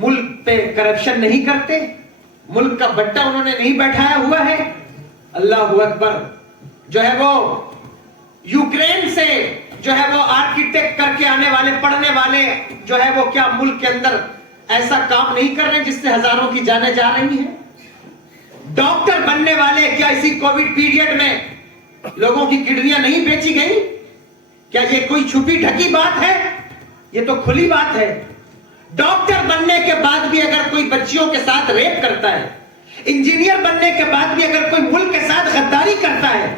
ملک پہ کرپشن نہیں کرتے؟ ملک کا بٹا انہوں نے نہیں بیٹھایا ہوا ہے؟ اللہ اکبر. جو ہے وہ یوکرین سے جو ہے وہ آرکیٹیکٹ کر کے آنے والے پڑھنے والے جو ہے وہ کیا ملک کے اندر ایسا کام نہیں کر رہے جس سے ہزاروں کی جانیں جا رہی ہیں؟ ڈاکٹر بننے والے کیا اسی کووڈ پیریڈ میں لوگوں کی کڈنیاں نہیں بیچی گئی؟ کیا یہ کوئی چھپی ڈھکی بات ہے؟ یہ تو کھلی بات ہے. ڈاکٹر بننے کے بعد بھی اگر کوئی بچیوں کے ساتھ ریپ کرتا ہے، انجینئر بننے کے بعد بھی اگر کوئی ملک کے ساتھ غداری کرتا ہے،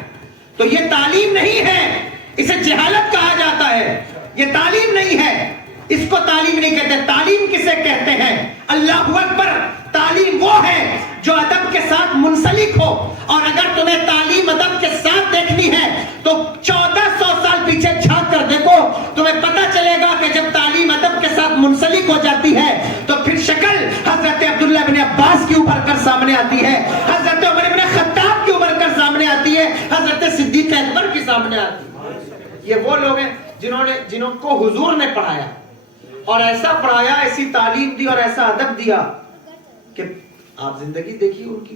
تو یہ تعلیم نہیں ہے، اسے جہالت کہا جاتا ہے. یہ تعلیم نہیں ہے، اس کو تعلیم نہیں کہتے. تعلیم کسے کہتے ہیں؟ اللہ اکبر. تعلیم وہ ہے جو ادب کے ساتھ منسلک ہو. اور اگر تمہیں تعلیم ادب کے ساتھ دیکھنی ہے تو 1400 سال پیچھے جھانک کر دیکھو، تمہیں پتہ چلے گا کہ جب تعلیم ادب کے ساتھ منسلک ہو جاتی ہے تو پھر شکل حضرت عبداللہ بن عباس کی ابھر کر سامنے آتی ہے، حضرت عمر بن خطاب کی ابھر کر سامنے آتی ہے، حضرت صدیق اکبر کی سامنے آتی ہے. یہ وہ لوگ ہیں جنہوں کو حضور نے پڑھایا اور ایسا پڑھایا، ایسی تعلیم دی اور ایسا ادب دیا کہ آپ زندگی دیکھیے ان کی.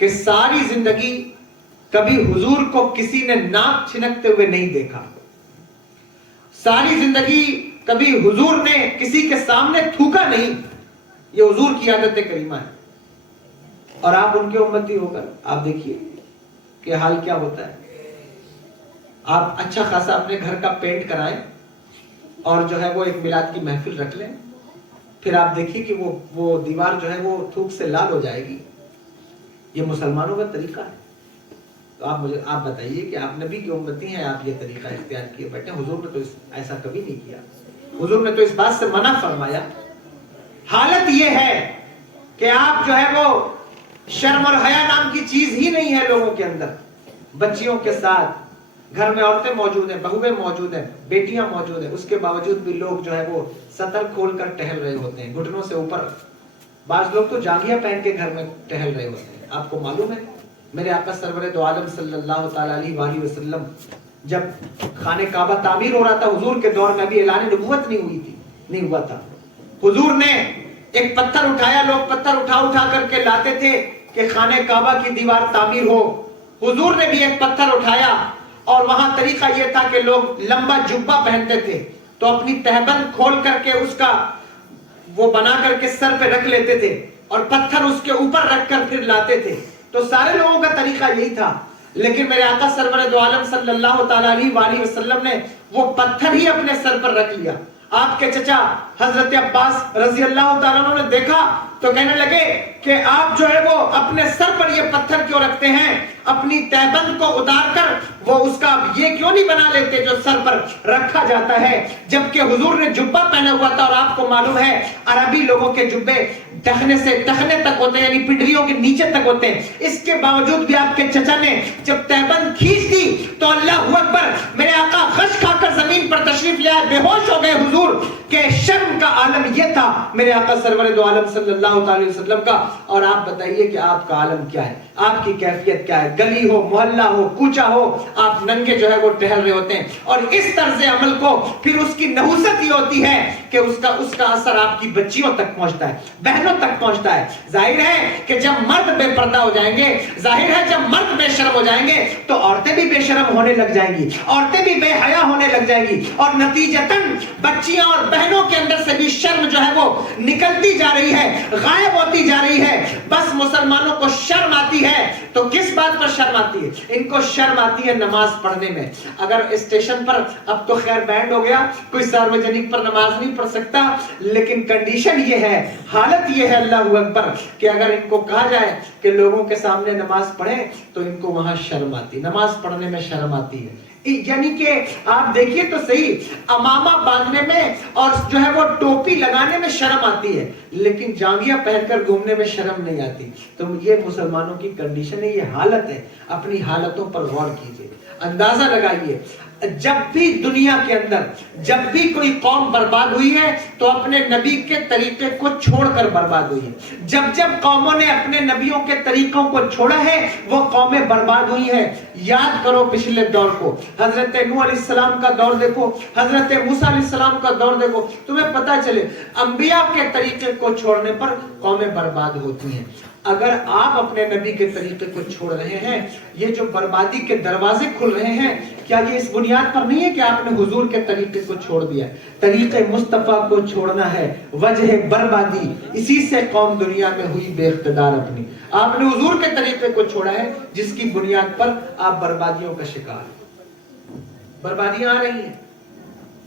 کہ ساری زندگی کبھی حضور کو کسی نے ناک چھنکتے ہوئے نہیں دیکھا، ساری زندگی کبھی حضور نے کسی کے سامنے تھوکا نہیں. یہ حضور کی عادت کریمہ ہے. اور آپ ان کے امتی ہو کر آپ دیکھیے کہ حال کیا ہوتا ہے. آپ اچھا خاصا اپنے گھر کا پینٹ کرائیں اور جو ہے وہ ایک میلاد کی محفل رکھ لیں، پھر آپ دیکھیے کہ وہ دیوار جو ہے وہ تھوک سے لال ہو جائے گی. یہ مسلمانوں کا طریقہ ہے. تو آپ بتائیے کہ آپ نبی کی امتی ہیں، آپ یہ طریقہ اختیار کیے بیٹھے. حضور نے تو ایسا کبھی نہیں کیا. حضور نے تو اس بات سے منع فرمایا. حالت یہ ہے کہ آپ جو ہے وہ شرم اور حیا نام کی چیز ہی نہیں ہے لوگوں کے اندر. بچیوں کے ساتھ گھر میں عورتیں موجود ہیں، بہویں موجود ہیں، بیٹیاں موجود ہیں، اس کے باوجود بھی لوگ جو ہے وہ سطر کھول کر ٹہل رہے ہوتے ہیں گھٹنوں سے اوپر. بعض لوگ تو جانگیاں پہن کے گھر میں ٹہل رہے ہوتے ہیں. آپ کو معلوم ہے میرے آقا سرور دو عالم صلی اللہ تعالی علیہ وآلہ وسلم جب خانہ کعبہ تعمیر ہو رہا تھا، حضور کے دور میں ابھی اعلان نبوت نہیں ہوا تھا. حضور نے ایک پتھر اٹھایا، لوگ پتھر اٹھا کر کے لاتے تھے کہ خانہ کعبہ کی دیوار تعمیر ہو. حضور نے بھی ایک پتھر اٹھایا اور وہاں طریقہ یہ تھا کہ لوگ لمبا جبہ پہنتے تھے تو اپنی تہبند کھول کر کے اس کا وہ بنا کر کے سر پہ رکھ لیتے تھے اور پتھر اس کے اوپر رکھ کر پھر لاتے تھے. تو سارے لوگوں کا طریقہ یہی تھا. لیکن میرے آقا سرور دو عالم صلی اللہ تعالی علیہ وآلہ وسلم نے وہ پتھر ہی اپنے سر پر رکھ لیا. آپ کے چچا حضرت عباس رضی اللہ تعالیٰ عنہ نے دیکھا تو کہنے لگے کہ آپ جو ہے وہ اپنے سر پر یہ پتھر کیوں رکھتے ہیں؟ اپنی تہبند کو اتار کر وہ اس کا یہ کیوں نہیں بنا لیتے جو سر پر رکھا جاتا ہے؟ جبکہ حضور نے جبہ پہنا ہوا تھا. اور آپ کو معلوم ہے عربی لوگوں کے جبے ٹخنے سے ٹخنے تک ہوتے ہیں، یعنی پنڈلیوں کے نیچے تک ہوتے ہیں. اس کے باوجود بھی آپ کے چچا نے جب تہبند کھینچ دی تو اللہ اکبر، میرے آقا غش کھا کر زمین پر تشریف لے آئے، بے ہوش ہو گئے حضور. کہ شرم کا عالم یہ تھا میرے آقا سرور دو عالم صلی اللہ تعالی وسلم کا. اور آپ بتائیے کہ آپ کا عالم کیا ہے، آپ کی کیفیت کیا ہے؟ گلی ہو، محلہ ہو، کوچہ ہو، آپ ننگے جو ہے وہ ٹہل رہے ہوتے ہیں. اور اس طرز عمل کو پھر اس کی نحوست یہ ہوتی ہے کہ اس کا اثر آپ کی بچیوں تک پہنچتا ہے، بہنوں تک پہنچتا ہے. ظاہر ہے کہ جب مرد بے پردہ ہو جائیں گے، ظاہر ہے جب مرد بے شرم ہو جائیں گے تو عورتیں بھی بے شرم ہونے لگ جائیں گی، عورتیں بھی بے حیا ہونے لگ جائیں گی. اور نتیجتاً بچیاں اور بہنوں کے اندر سے بھی شرم جو ہے وہ نکلتی جا رہی ہے، غائب ہوتی جا رہی ہے. بس مسلمانوں کو شرم آتی ہے تو کس بات پر شرم آتی ہے؟ ان کو شرم آتی ہے نماز پڑھنے میں. اگر اسٹیشن پر اب تو خیر بینڈ ہو گیا، کوئی ساروجنک پر نماز نہیں پڑھ سکتا، لیکن کنڈیشن یہ ہے، حالت یہ ہے اللہ اکبر کہ اگر ان کو کہا جائے کہ لوگوں کے سامنے نماز پڑھیں تو ان کو وہاں شرم آتی، نماز پڑھنے میں شرم آتی ہے. یعنی کہ آپ دیکھیے تو صحیح، امامہ باندھنے میں اور جو ہے وہ ٹوپی لگانے میں شرم آتی ہے، لیکن جانگیاں پہن کر گھومنے میں شرم نہیں آتی. تو یہ مسلمانوں کی کنڈیشن ہے، یہ حالت ہے. اپنی حالتوں پر غور کیجئے، اندازہ لگائیے. جب بھی دنیا کے اندر جب بھی کوئی قوم برباد ہوئی ہے تو اپنے نبی کے طریقے کو چھوڑ کر برباد ہوئی ہے. جب جب قوموں نے اپنے نبیوں کے طریقوں کو چھوڑا ہے وہ قومیں برباد ہوئی ہیں. یاد کرو پچھلے دور کو، حضرت نوح علیہ السلام کا دور دیکھو، حضرت موسیٰ علیہ السلام کا دور دیکھو، تمہیں پتہ چلے انبیاء کے طریقے کو چھوڑنے پر قومیں برباد ہوتی ہیں. اگر آپ اپنے نبی کے طریقے کو چھوڑ رہے ہیں، یہ جو بربادی کے دروازے کھل رہے ہیں، کیا یہ اس بنیاد پر نہیں ہے کہ آپ نے حضور کے طریقے کو چھوڑ دیا؟ طریقے مصطفیٰ کو چھوڑنا ہے وجہ بربادی، اسی سے قوم دنیا میں ہوئی بے اقتدار اپنی. آپ نے حضور کے طریقے کو چھوڑا ہے جس کی بنیاد پر آپ بربادیوں کا شکار ہیں. بربادیاں آ رہی ہیں،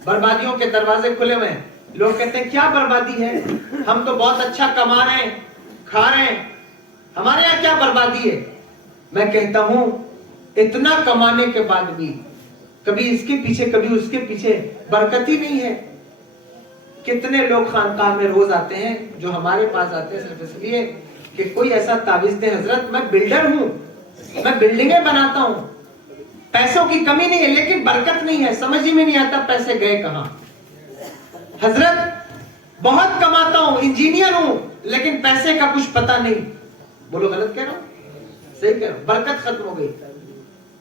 بربادیوں کے دروازے کھلے ہوئے ہیں. لوگ کہتے ہیں کیا بربادی ہے، ہم تو بہت اچھا کما رہے ہیں، کھا رہے ہیں، ہمارے یہاں کیا بربادی ہے؟ میں کہتا ہوں اتنا کمانے کے بعد بھی کبھی اس کے پیچھے کبھی اس کے پیچھے برکت ہی نہیں ہے. کتنے لوگ خانقاہ میں روز آتے ہیں جو ہمارے پاس آتے ہیں صرف اس لیے کہ کوئی ایسا تعویذ دے، حضرت میں بلڈر ہوں، میں بلڈنگیں بناتا ہوں، پیسوں کی کمی نہیں ہے لیکن برکت نہیں ہے، سمجھ ہی میں نہیں آتا پیسے گئے کہاں. حضرت بہت کماتا ہوں، انجینئر ہوں، لیکن پیسے کا کچھ پتہ نہیں. بولو غلط کہہ رہا ہوں؟ صحیح کہہ رہا ہوں. برکت ختم ہو گئی.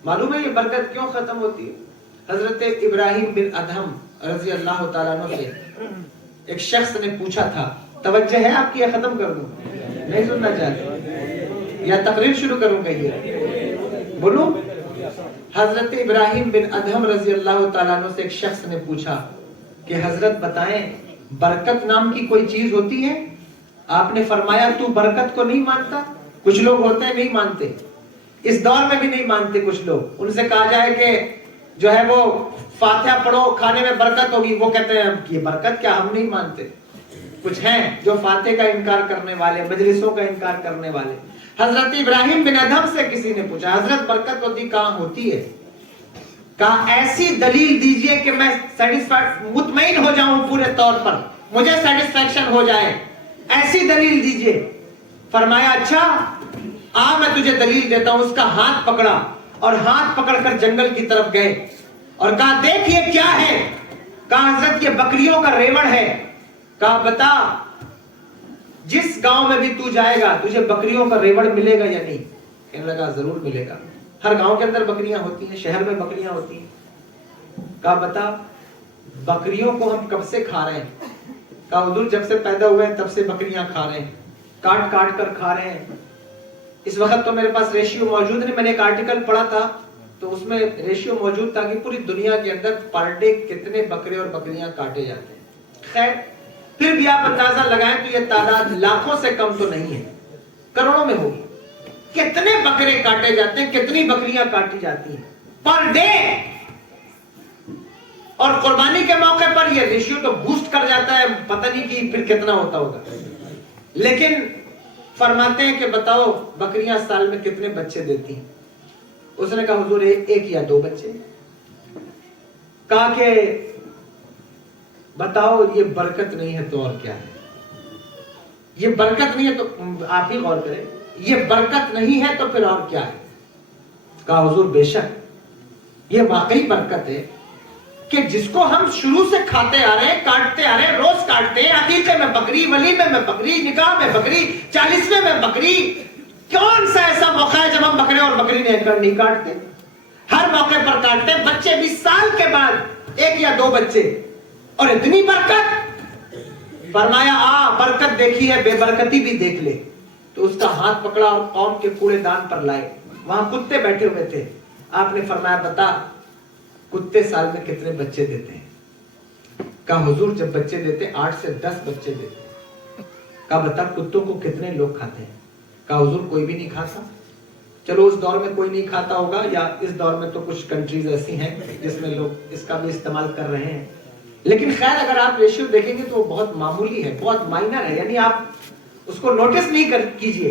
معلوم ہے یہ برکت کیوں ختم ہوتی ہے؟ حضرت ابراہیم بن ادہم رضی اللہ تعالیٰ عنہ سے ایک شخص نے پوچھا تھا، توجہ ہے آپ کی یا ختم کر دوں؟ نہیں سننا چاہتے؟ یا تقریر شروع کروں کہیے بولو. حضرت ابراہیم بن ادہم رضی اللہ تعالیٰ عنہ سے ایک شخص نے پوچھا کہ حضرت بتائیں برکت نام کی کوئی چیز ہوتی ہے؟ آپ نے فرمایا تو برکت کو نہیں مانتا. کچھ لوگ ہوتے ہیں نہیں مانتے, اس دور میں بھی نہیں مانتے کچھ لوگ. ان سے کہا جائے کہ جو ہے وہ فاتحہ پڑھو کھانے میں برکت ہوگی, وہ کہتے ہیں یہ برکت کیا, ہم نہیں مانتے. کچھ ہیں جو فاتحہ کا انکار کرنے والے, مجلسوں کا انکار کرنے والے. حضرت ابراہیم بن ادہم سے کسی نے پوچھا حضرت برکت ہوتی کہاں ہوتی ہے؟ کہا ایسی دلیل دیجئے کہ میں مطمئن ہو جاؤں پورے طور پر, مجھے سیٹسفیکشن ہو جائے, ایسی دلیل دیجئے. فرمایا اچھا آ میں تجھے دلیل دیتا ہوں. اس کا ہاتھ پکڑا اور ہاتھ پکڑ کر جنگل کی طرف گئے اور کہا دیکھ یہ کیا ہے؟ کہا حضرت یہ بکریوں کا ریوڑ ہے. کہا بتا جس گاؤں میں بھی تو جائے گا تجھے بکریوں کا ریوڑ ملے گا یا نہیں؟ کہنے لگا ضرور ملے گا, ہر گاؤں کے اندر بکریاں ہوتی ہیں, شہر میں بکریاں ہوتی ہیں. کہا بتا بکریوں کو ہم کب سے کھا رہے ہیں؟ کہا حضور جب سے پیدا ہوئے ہیں تب سے بکریاں کھا رہے ہیں, کاٹ کاٹ کر کھا رہے ہیں. اس وقت تو میرے پاس ریشیو موجود نہیں, میں نے ایک آرٹیکل پڑھا تھا تو اس میں ریشیو موجود تھا کہ پوری دنیا کے اندر پر ڈے کتنے بکرے اور بکریاں کاٹے جاتے ہیں. خیر پھر بھی آپ اندازہ لگائیں تو یہ تعداد لاکھوں سے کم تو نہیں ہے, کروڑوں میں ہوگی. کتنے بکرے کاٹے جاتے ہیں, کتنی بکریاں کاٹی جاتی ہیں پر ڈے. اور قربانی کے موقع پر یہ ریشیو تو بوسٹ کر جاتا ہے, پتہ نہیں کہ پھر کتنا ہوتا ہوگا. لیکن فرماتے ہیں کہ بتاؤ بکریاں سال میں کتنے بچے دیتی ہیں؟ اس نے کہا حضور ایک یا دو بچے. کہا کہ بتاؤ یہ برکت نہیں ہے تو اور کیا ہے؟ یہ برکت نہیں ہے تو آپ ہی غور کریں, یہ برکت نہیں ہے تو پھر اور کیا ہے؟ کہا حضور بے شک یہ واقعی برکت ہے کہ جس کو ہم شروع سے کھاتے آ رہے ہیں, کاٹتے آ رہے ہیں, روز کاٹتے ہیں. عقیقے میں بکری, ولیمے میں بکری, نکاح میں بکری, 40ویں میں بکری. کون سا ایسا موقع ہے جب ہم بکرے اور بکری نہیں کاٹتے؟ ہر موقع پر کاٹتے ہیں. بچے 20 سال کے بعد ایک یا دو بچے, اور اتنی برکت. فرمایا برکت دیکھی ہے, بے برکتی بھی دیکھ لے. تو اس کا ہاتھ پکڑا اور قوم کے کوڑے دان پر لائے. وہاں کتے بیٹھے ہوئے تھے. آپ نے فرمایا بتا کتے سال میں کتنے بچے دیتے ہیں؟ کہا حضور جب بچے دیتے 8 سے 10 بچے دیتے. کہا بتا کتوں کو کتنے لوگ کھاتے ہیں؟ کہا حضور کوئی بھی نہیں کھاتا. چلو اس دور میں کوئی نہیں کھاتا ہوگا, یا اس دور میں تو کچھ کنٹریز ایسی ہیں جس میں لوگ اس کا بھی استعمال کر رہے ہیں. لیکن خیر اگر آپ ریشیو دیکھیں گے تو وہ بہت معمولی ہے, بہت مائنر ہے. یعنی آپ اس کو نوٹس نہیں کیجئے.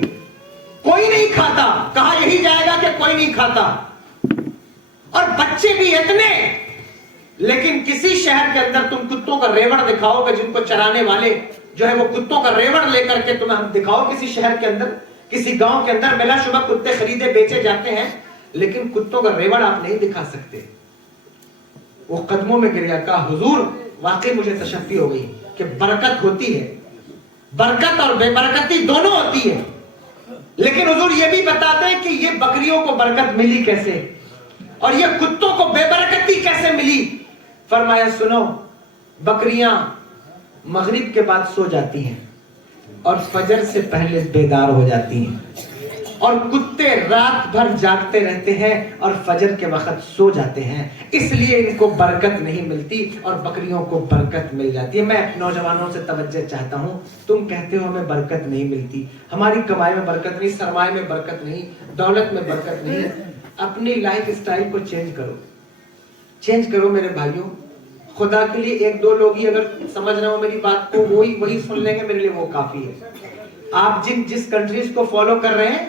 کوئی نہیں کھاتا. کہا یہی جائے گا کہ کوئی نہیں کھاتا, اور بچے بھی اتنے. لیکن کسی شہر کے اندر تم کتوں کا ریوڑ دکھاؤ گے, جن کو چرانے والے جو ہے وہ کتوں کا ریوڑ لے کر کے تمہیں ہم دکھاؤ کسی شہر کے اندر, کسی گاؤں کے اندر, بلا شبہ کتے خریدے بیچے جاتے ہیں, لیکن کتوں کا ریوڑ آپ نہیں دکھا سکتے. وہ قدموں میں گر گیا. کہا حضور واقعی مجھے تشفی ہو گئی کہ برکت ہوتی ہے, برکت اور بے برکتی دونوں ہوتی ہے. لیکن حضور یہ بھی بتاتے ہیں کہ یہ بکریوں کو برکت ملی کیسے, اور یہ کتوں کو بے برکتی کیسے ملی. فرمایا سنو, بکریاں مغرب کے بعد سو جاتی ہیں اور فجر سے پہلے بیدار ہو جاتی ہیں, اور کتے رات بھر جاگتے رہتے ہیں اور فجر کے وقت سو جاتے ہیں. اس لیے ان کو برکت نہیں ملتی اور بکریوں کو برکت مل جاتی ہے. میں نوجوانوں سے توجہ چاہتا ہوں, تم کہتے ہو ہمیں برکت نہیں ملتی, ہماری کمائی میں برکت نہیں, سرمایہ میں برکت نہیں, دولت میں برکت نہیں. اپنی لائف اسٹائل کو چینج کرو, چینج کرو میرے بھائیوں. خدا کے لیے ایک دو لوگ ہی اگر سمجھ رہے ہو میری بات کو, وہی سن لیں گے, میرے لیے وہ کافی ہے. آپ جس کنٹریز کو فالو کر رہے ہیں,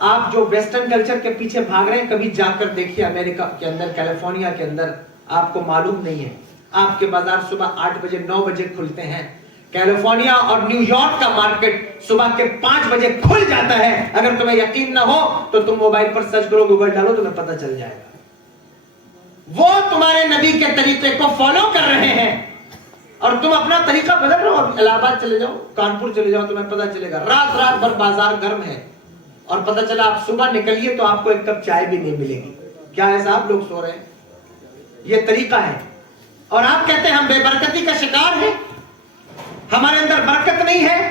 آپ جو ویسٹرن کلچر کے پیچھے بھاگ رہے ہیں, کبھی جا کر دیکھیے امریکہ کے اندر, کیلیفورنیا کے اندر. آپ کو معلوم نہیں ہے, آپ کے بازار صبح 8 بجے 9 بجے کھلتے ہیں. کیلیفورنیا اور نیو یارک کا مارکیٹ صبح کے 5 بجے کھل جاتا ہے. اگر تمہیں یقین نہ ہو تو تم موبائل پر سرچ کرو, گوگل ڈالو, تمہیں پتہ چل جائے گا. وہ تمہارے نبی کے طریقے کو فالو کر رہے ہیں اور تم اپنا طریقہ بدل رہے ہو. الہ آباد چلے جاؤ, کانپور چلے جاؤ, تمہیں پتہ چلے گا رات بھر بازار گرم ہے, اور پتہ چلا آپ صبح نکلیے تو آپ کو ایک کپ چائے بھی نہیں ملے گی. کیا ہے صاحب, لوگ سو رہے ہیں. یہ طریقہ ہے. اور آپ کہتے ہیں ہم بے برکتی کا شکار ہیں, ہمارے اندر برکت نہیں ہے.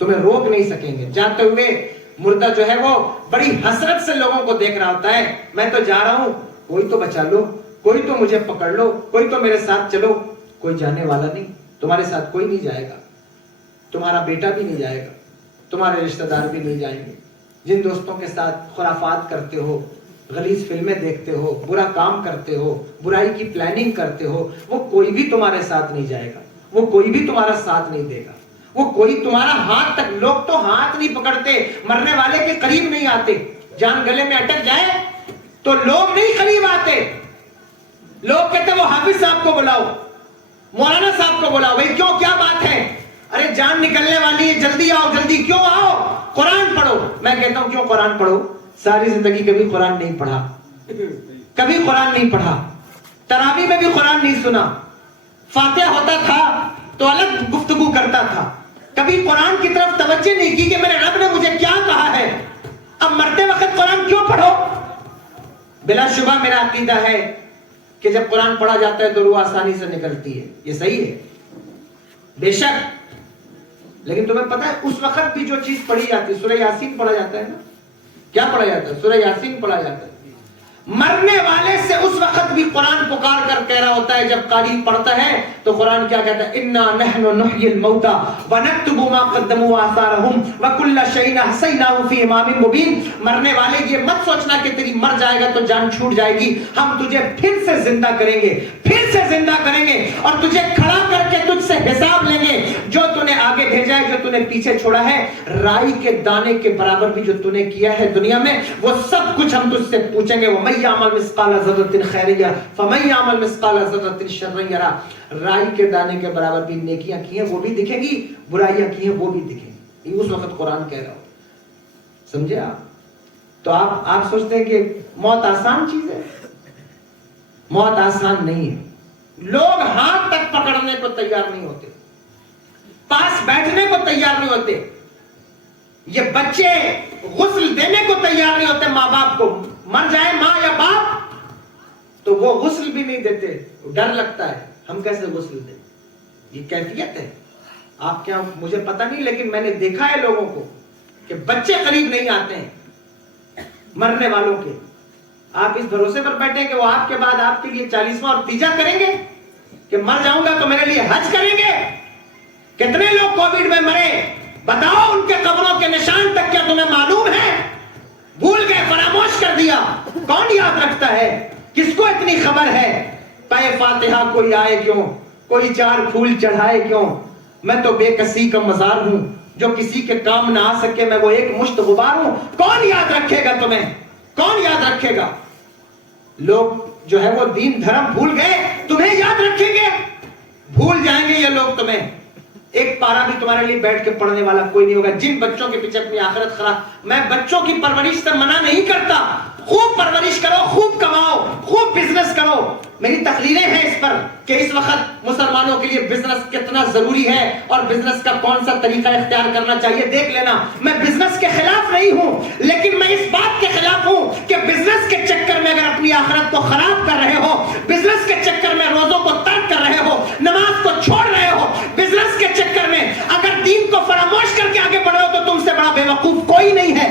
تمہیں روک نہیں سکیں گے. جاتے ہوئے مردہ جو ہے وہ بڑی حسرت سے لوگوں کو دیکھ رہا ہوتا ہے, میں تو جا رہا ہوں, کوئی تو بچا لو, کوئی تو مجھے پکڑ لو, کوئی تو میرے ساتھ چلو. کوئی جانے والا نہیں, تمہارے ساتھ کوئی نہیں جائے گا, تمہارا بیٹا بھی نہیں جائے گا, تمہارے رشتہ دار بھی نہیں جائیں گے. جن دوستوں کے ساتھ خرافات کرتے ہو, غلیظ فلمیں دیکھتے ہو, برا کام کرتے ہو, برائی کی پلاننگ کرتے ہو, وہ کوئی بھی تمہارے ساتھ نہیں جائے گا, وہ کوئی بھی تمہارا ساتھ نہیں دے گا, وہ کوئی تمہارا ہاتھ تک, لوگ تو ہاتھ نہیں پکڑتے, مرنے والے کے قریب نہیں آتے. جان گلے میں اٹک جائے تو لوگ نہیں قریب آتے, لوگ کہتے وہ حافظ صاحب کو بلاؤ, مولانا صاحب کو بلاؤ. بھائی کیوں, کیا بات ہے؟ ارے جان نکلنے والی ہے, جلدی آؤ, جلدی. کیوں آؤ؟ قرآن پڑھو. میں کہتا ہوں کیوں قرآن پڑھو؟ ساری زندگی کبھی قرآن نہیں پڑھا, کبھی قرآن نہیں پڑھا, تراویح میں بھی قرآن نہیں سنا, فاتحہ ہوتا تھا تو الگ گفتگو کرتا تھا, کبھی قرآن کی طرف توجہ نہیں کی کہ میرے رب نے مجھے کیا کہا ہے. اب مرتے وقت قرآن کیوں پڑھو؟ بلا شبہ میرا عقیدہ ہے کہ جب قرآن پڑھا جاتا ہے تو روح آسانی سے نکلتی ہے, یہ صحیح ہے بے شک. لیکن تمہیں پتا ہے اس وقت بھی جو چیز پڑھی جاتی ہے, سورہ یاسین پڑھا جاتا ہے نا, کیا پڑھا جاتا ہے؟ سورہ یاسین پڑھا جاتا ہے. مرنے والے سے اس وقت بھی قرآن پکار کر کہہ رہا ہوتا ہے, جب قاری پڑھتا ہے تو قرآن کیا کہتا ہے؟ انا نحن نحیی الموتى ونکتب ما قدموا وآثارهم وکل شیء احصیناہ فی امام مبین. مرنے والے یہ مت سوچنا کہ تیری مر جائے گا تو جان چھوٹ جائے گی, ہم تجھے پھر سے زندہ کریں گے, پھر سے زندہ کریں گے, اور تجھے کھڑا کر کے تجھ سے حساب لیں گے. جو تو نے آگے بھیجا ہے, جو تو نے پیچھے چھوڑا ہے, رائی کے دانے کے برابر بھی جو تو نے کیا ہے دنیا میں, وہ سب کچھ ہم تجھ سے پوچھیں گے. وَمَن يَعْمَلْ مِثْقَالَ ذَرَّةٍ خَيْرًا يَرَهُ وَمَن يَعْمَلْ مِثْقَالَ ذَرَّةٍ شَرًّا يَرَهُ. رائی کے دانے کے برابر بھی نیکیاں کی ہیں وہ بھی دکھیں گی, برائیاں کی ہیں وہ بھی دکھیں گی. اس وقت قرآن کہہ رہا ہو, سمجھے آپ؟ تو آپ سوچتے ہیں کہ موت آسان چیز ہے, موت آسان نہیں ہے. لوگ ہاتھ تک پکڑنے کو تیار نہیں ہوتے, پاس بیٹھنے کو تیار نہیں ہوتے, یہ بچے غسل دینے کو تیار نہیں ہوتے ماں باپ کو. مر جائے ماں یا باپ تو وہ غسل بھی نہیں دیتے, ڈر لگتا ہے ہم کیسے غسل دیں. یہ کیفیت ہے آپ کیا, مجھے پتہ نہیں, لیکن میں نے دیکھا ہے لوگوں کو کہ بچے قریب نہیں آتے ہیں مرنے والوں کے. آپ اس بھروسے پر بیٹھے کہ وہ آپ کے بعد آپ کے لیے 40واں اور تیجا کریں گے کہ مر جاؤں گا تو میرے لیے حج کریں گے. کتنے لوگ کووڈ میں مرے, بتاؤ ان کے قبروں کے نشان تک کیا تمہیں معلوم ہے؟ بھول گئے, فراموش کر دیا. کون یاد رکھتا ہے؟ کس کو اتنی خبر ہے؟ پے فاتحہ کوئی آئے کیوں, کوئی 4 پھول چڑھائے کیوں, میں تو بے کسی کا مزار ہوں, جو کسی کے کام نہ آ سکے میں وہ ایک مشت غبار ہوں. کون یاد رکھے گا تمہیں, کون یاد رکھے گا؟ لوگ جو ہے وہ دین دھرم بھول گئے, تمہیں یاد رکھیں گے؟ بھول جائیں گے یہ لوگ تمہیں. ایک پارا بھی تمہارے لیے بیٹھ کے پڑھنے والا کوئی نہیں ہوگا. جن بچوں کے پیچھے اپنی آخرت خراب, میں بچوں کی پرورش سے منع نہیں کرتا, خوب پرورش کرو, خوب کماؤ, خوب بزنس کرو. میری تقریریں ہیں اس پر کہ اس وقت مسلمانوں کے لیے بزنس کتنا ضروری ہے اور بزنس کا کون سا طریقہ اختیار کرنا چاہیے, دیکھ لینا. میں بزنس کے خلاف نہیں ہوں, لیکن میں اس بات کے خلاف ہوں کہ بزنس کے چکر میں اگر اپنی آخرت کو خراب کر رہے ہو, بزنس کے چکر میں روزوں کو ترک کر رہے ہو, نماز کو چھوڑ رہے ہو, بزنس کے چکر میں اگر دین کو فراموش کر کے آگے بڑھ رہے ہو تو تم سے بڑا بے وقوف کوئی نہیں ہے.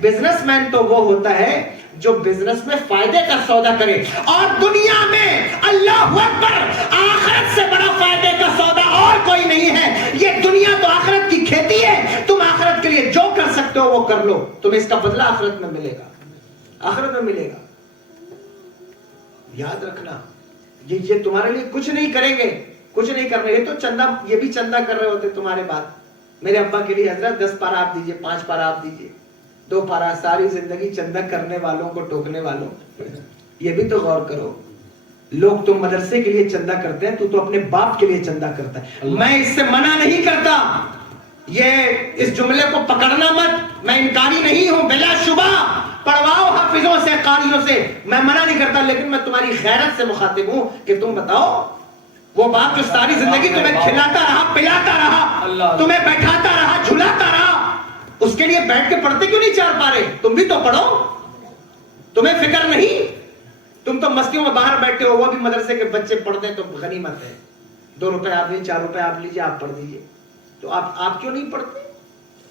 بزنس مین تو وہ ہوتا ہے جو بزنس میں فائدے کا سودا کرے, اور دنیا میں اللہ اکبر آخرت سے بڑا فائدے کا سودا اور کوئی نہیں ہے. یہ دنیا تو آخرت کی کھیتی ہے, تم آخرت کے لیے جو کر سکتے ہو وہ کر لو, تمہیں اس کا بدلہ آخرت میں ملے گا, آخرت میں ملے گا. یاد رکھنا, یہ تمہارے لیے کچھ نہیں کریں گے, کچھ نہیں کرنے. یہ تو چندہ, یہ بھی چندہ کر رہے ہوتے تمہارے بعد. میرے ابا کے لیے حضرت 10 پارا آپ دیجئے, 5 پارا آپ دیجئے, 2 پارا. ساری زندگی چندہ کرنے والوں کو ٹوکنے والوں. یہ بھی تو غور کرو, لوگ تم مدرسے کے لیے چندہ کرتے ہیں, تو اپنے باپ کے لیے چندہ کرتا ہے. میں اس سے منع نہیں کرتا, یہ اس جملے کو پکڑنا مت, میں انکاری نہیں ہوں, بلا شبہ پڑھواؤ حافظوں سے, قاریوں سے, میں منع نہیں کرتا. لیکن میں تمہاری غیرت سے مخاطب ہوں کہ تم بتاؤ, وہ باپ جو ساری زندگی تمہیں کھلاتا رہا, پلاتا رہا, تمہیں بیٹھاتا رہا, جھلاتا رہا, اس کے لیے بیٹھ کے پڑھتے کیوں نہیں 4 پارے؟ تم بھی تو پڑھو, تمہیں فکر نہیں. تم تو مستیوں میں باہر بیٹھے ہو, وہ بھی مدرسے کے بچے پڑھتے ہیں تو غنیمت ہے. 2 روپے آپ لیجیے, 4 روپے آپ لیجیے, آپ پڑھ دیجیے. تو آپ کیوں نہیں پڑھتے؟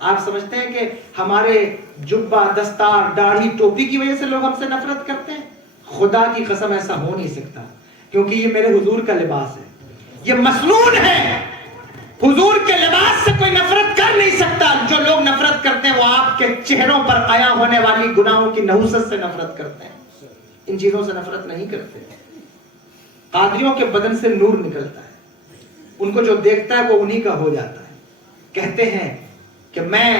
آپ سمجھتے ہیں کہ ہمارے جبہ دستار داڑھی ٹوپی کی وجہ سے لوگ ہم سے نفرت کرتے ہیں؟ خدا کی قسم ایسا ہو نہیں سکتا، کیونکہ یہ میرے حضور کا لباس ہے، یہ مسنون ہے۔ حضور کے لباس سے کوئی نفرت کر نہیں سکتا۔ جو لوگ نفرت کرتے ہیں وہ آپ کے چہروں پر عیاں ہونے والی گناہوں کی نحوست سے نفرت کرتے ہیں، ان چیزوں سے نفرت نہیں کرتے۔ قادریوں کے بدن سے نور نکلتا ہے، ان کو جو دیکھتا ہے وہ انہی کا ہو جاتا ہے۔ کہتے ہیں کہ میں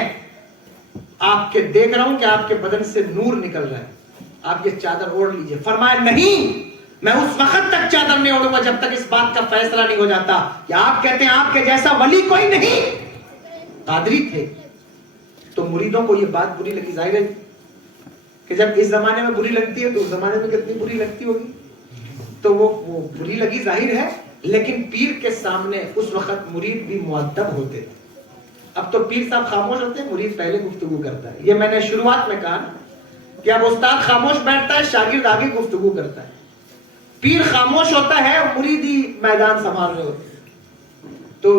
آپ کے دیکھ رہا ہوں کہ آپ کے بدن سے نور نکل رہا ہے، آپ یہ چادر اوڑھ لیجئے۔ فرمایا نہیں، میں اس وقت تک چادر نہیں اوڑھوں گا جب تک اس بات کا فیصلہ نہیں ہو جاتا کہ آپ کہتے ہیں آپ کے جیسا ولی کوئی نہیں۔ قادری تھے تو مریدوں کو یہ بات بری لگی، ظاہر ہے کہ جب اس زمانے میں بری لگتی ہے تو اس زمانے میں کتنی بری لگتی ہوگی، تو وہ بری لگی ظاہر ہے، لیکن پیر کے سامنے اس وقت مرید بھی مؤدب ہوتے تھے۔ اب تو پیر صاحب خاموش ہوتے ہیں، مرید پہلے گفتگو کرتا ہے۔ یہ میں نے شروعات میں کہا کہ اب استاد خاموش بیٹھتا ہے، شاگرد آگے گفتگو کرتا ہے، پیر خاموش ہوتا ہے اور مرید ہی میدان سنبھال رہے ہوتے ہیں۔ تو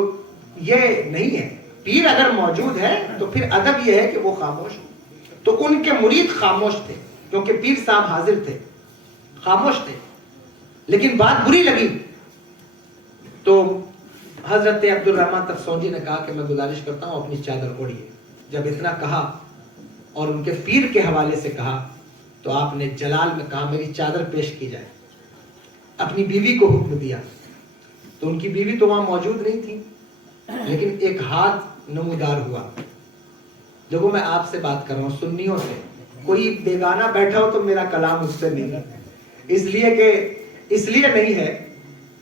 یہ نہیں ہے، پیر اگر موجود ہے تو پھر ادب یہ ہے کہ وہ خاموش ہو۔ تو ان کے مرید خاموش تھے کیونکہ پیر صاحب حاضر تھے، خاموش تھے، لیکن بات بری لگی تو حضرت عبد الرحمن تفسونجی نے کہا کہ میں گزارش کرتا ہوں اپنی چادر اوڑھیے۔ جب اتنا کہا اور ان کے پیر کے حوالے سے کہا تو آپ نے جلال میں کہا میری چادر پیش کی جائے۔ اپنی بیوی کو حکم دیا تو ان کی بیوی تو وہاں موجود نہیں تھی، لیکن ایک ہاتھ نمودار ہوا۔ دیکھو میں آپ سے بات کر رہا ہوں سنیوں سے، کوئی بیگانہ بیٹھا ہو تو میرا کلام اس سے نہیں ہے، اس لیے نہیں ہے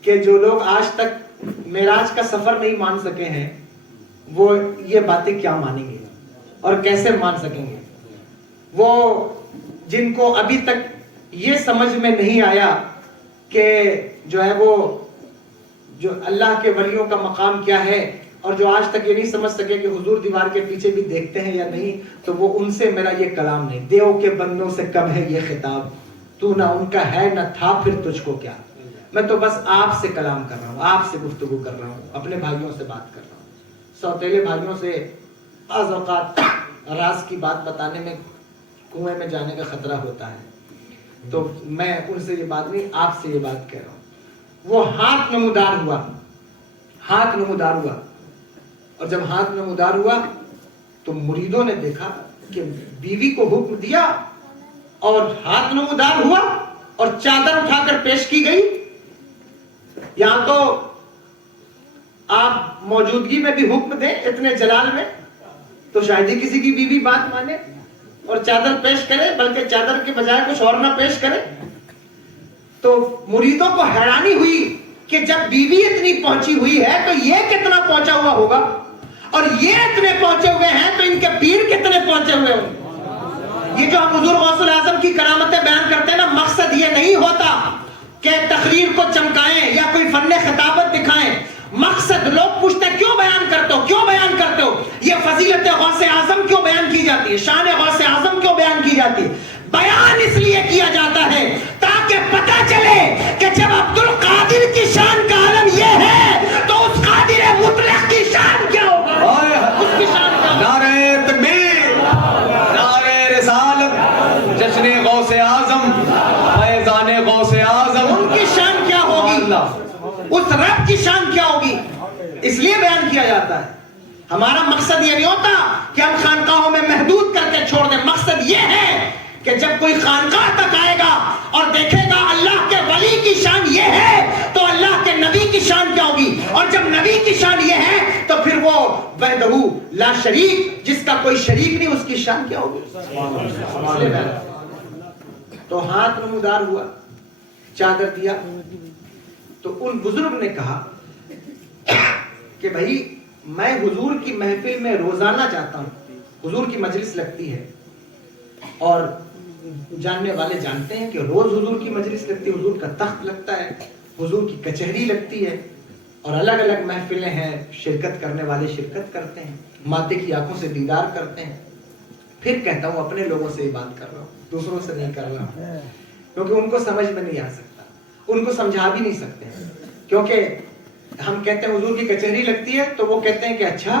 کہ جو لوگ آج تک معراج کا سفر نہیں مان سکے ہیں وہ یہ باتیں کیا مانیں گے اور کیسے مان سکیں گے؟ وہ جن کو ابھی تک یہ سمجھ میں نہیں آیا کہ جو ہے وہ جو اللہ کے ولیوں کا مقام کیا ہے، اور جو آج تک یہ نہیں سمجھ سکے کہ حضور دیوار کے پیچھے بھی دیکھتے ہیں یا نہیں، تو وہ ان سے میرا یہ کلام نہیں۔ دیو کے بندوں سے کم ہے یہ خطاب، تو نہ ان کا ہے نہ تھا پھر تجھ کو کیا۔ میں تو بس آپ سے کلام کر رہا ہوں، آپ سے گفتگو کر رہا ہوں، اپنے بھائیوں سے بات کر رہا ہوں۔ سوتیلے بھائیوں سے بعض اوقات راز کی بات بتانے میں کنویں میں جانے کا خطرہ ہوتا ہے، تو میں ان سے یہ بات نہیں، آپ سے یہ بات کہہ رہا ہوں۔ وہ ہاتھ نمودار ہوا، ہاتھ نمودار ہوا، اور جب ہاتھ نمودار ہوا تو مریدوں نے دیکھا کہ بیوی کو حکم دیا اور ہاتھ نمودار ہوا اور چادر اٹھا کر پیش کی گئی۔ یہاں تو آپ موجودگی میں بھی حکم دیں اتنے جلال میں تو شاید ہی کسی کی بیوی بات مانے اور چادر پیش کرے، بلکہ چادر کے بجائے کچھ اور نہ پیش کرے۔ تو مریدوں کو حیرانی ہوئی کہ جب بیوی اتنی پہنچی ہوئی ہے تو یہ کتنا پہنچا ہوا ہوگا، اور یہ اتنے پہنچے ہوئے ہیں تو ان کے پیر کتنے پہنچے ہوئے ہوں گے۔ یہ جو ہم حضور غوث الاعظم کی کرامتیں بیان کرتے ہیں نا، مقصد یہ نہیں ہوتا کہ تقریر کو چمکائیں یا کوئی فن خطابت دکھائیں۔ مقصد لوگ پوچھتے ہیں کیوں بیان کرتے ہو، کیوں بیان کرتے ہو، یہ فضیلت غوث اعظم کیوں بیان کی جاتی ہے، شان غوث اعظم کیوں بیان کی جاتی ہے؟ بیان اس لیے کیا جاتا ہے تاکہ پتہ چلے کہ جب عبد القادر کی شان کا عالم یہ ہے تو اس قادر مطلق کی شان کیا ہوگا، اس کی شان کیا ہوگا۔ نعرہ تکبیر، نعرہ رسالت، جشن غوث اعظم، فیضان غوث اعظم، ان کی شان کیا ہوگی، اس رب کی شان کیا ہوگی، اس لیے بیان کیا جاتا ہے۔ ہمارا مقصد یہ نہیں ہوتا کہ ہم خانقاہوں میں محدود کر کے چھوڑ دیں، مقصد یہ ہے کہ جب کوئی خانقاہ تک آئے گا اور دیکھے گا اللہ کے ولی کی شان یہ ہے تو اللہ کے نبی کی شان کیا ہوگی، اور جب نبی کی شان یہ ہے تو پھر وہ وحدہ لا شریک، جس کا کوئی شریک نہیں، اس کی شان کیا ہوگی۔ تو ہاتھ نمودار ہوا، چادر دیا، تو ان بزرگ نے کہا کہ بھائی میں حضور کی محفل میں روزانہ جاتا ہوں، حضور کی مجلس لگتی ہے اور جاننے والے جانتے ہیں کہ روز حضور کی مجلس لگتی ہے، حضور کا تخت لگتا ہے، حضور کی کچہری لگتی ہے، اور الگ الگ محفلیں ہیں، شرکت کرنے والے شرکت کرتے ہیں، ماتے کی آنکھوں سے دیدار کرتے ہیں۔ پھر کہتا ہوں اپنے لوگوں سے یہ بات کر رہا ہوں، دوسروں سے نہیں کر رہا ہوں، کیونکہ ان کو سمجھ میں نہیں آ سکتا، ان کو سمجھا بھی نہیں سکتے ہیں، کیونکہ ہم کہتے ہیں حضور کی کچہری لگتی ہے تو وہ کہتے ہیں کہ اچھا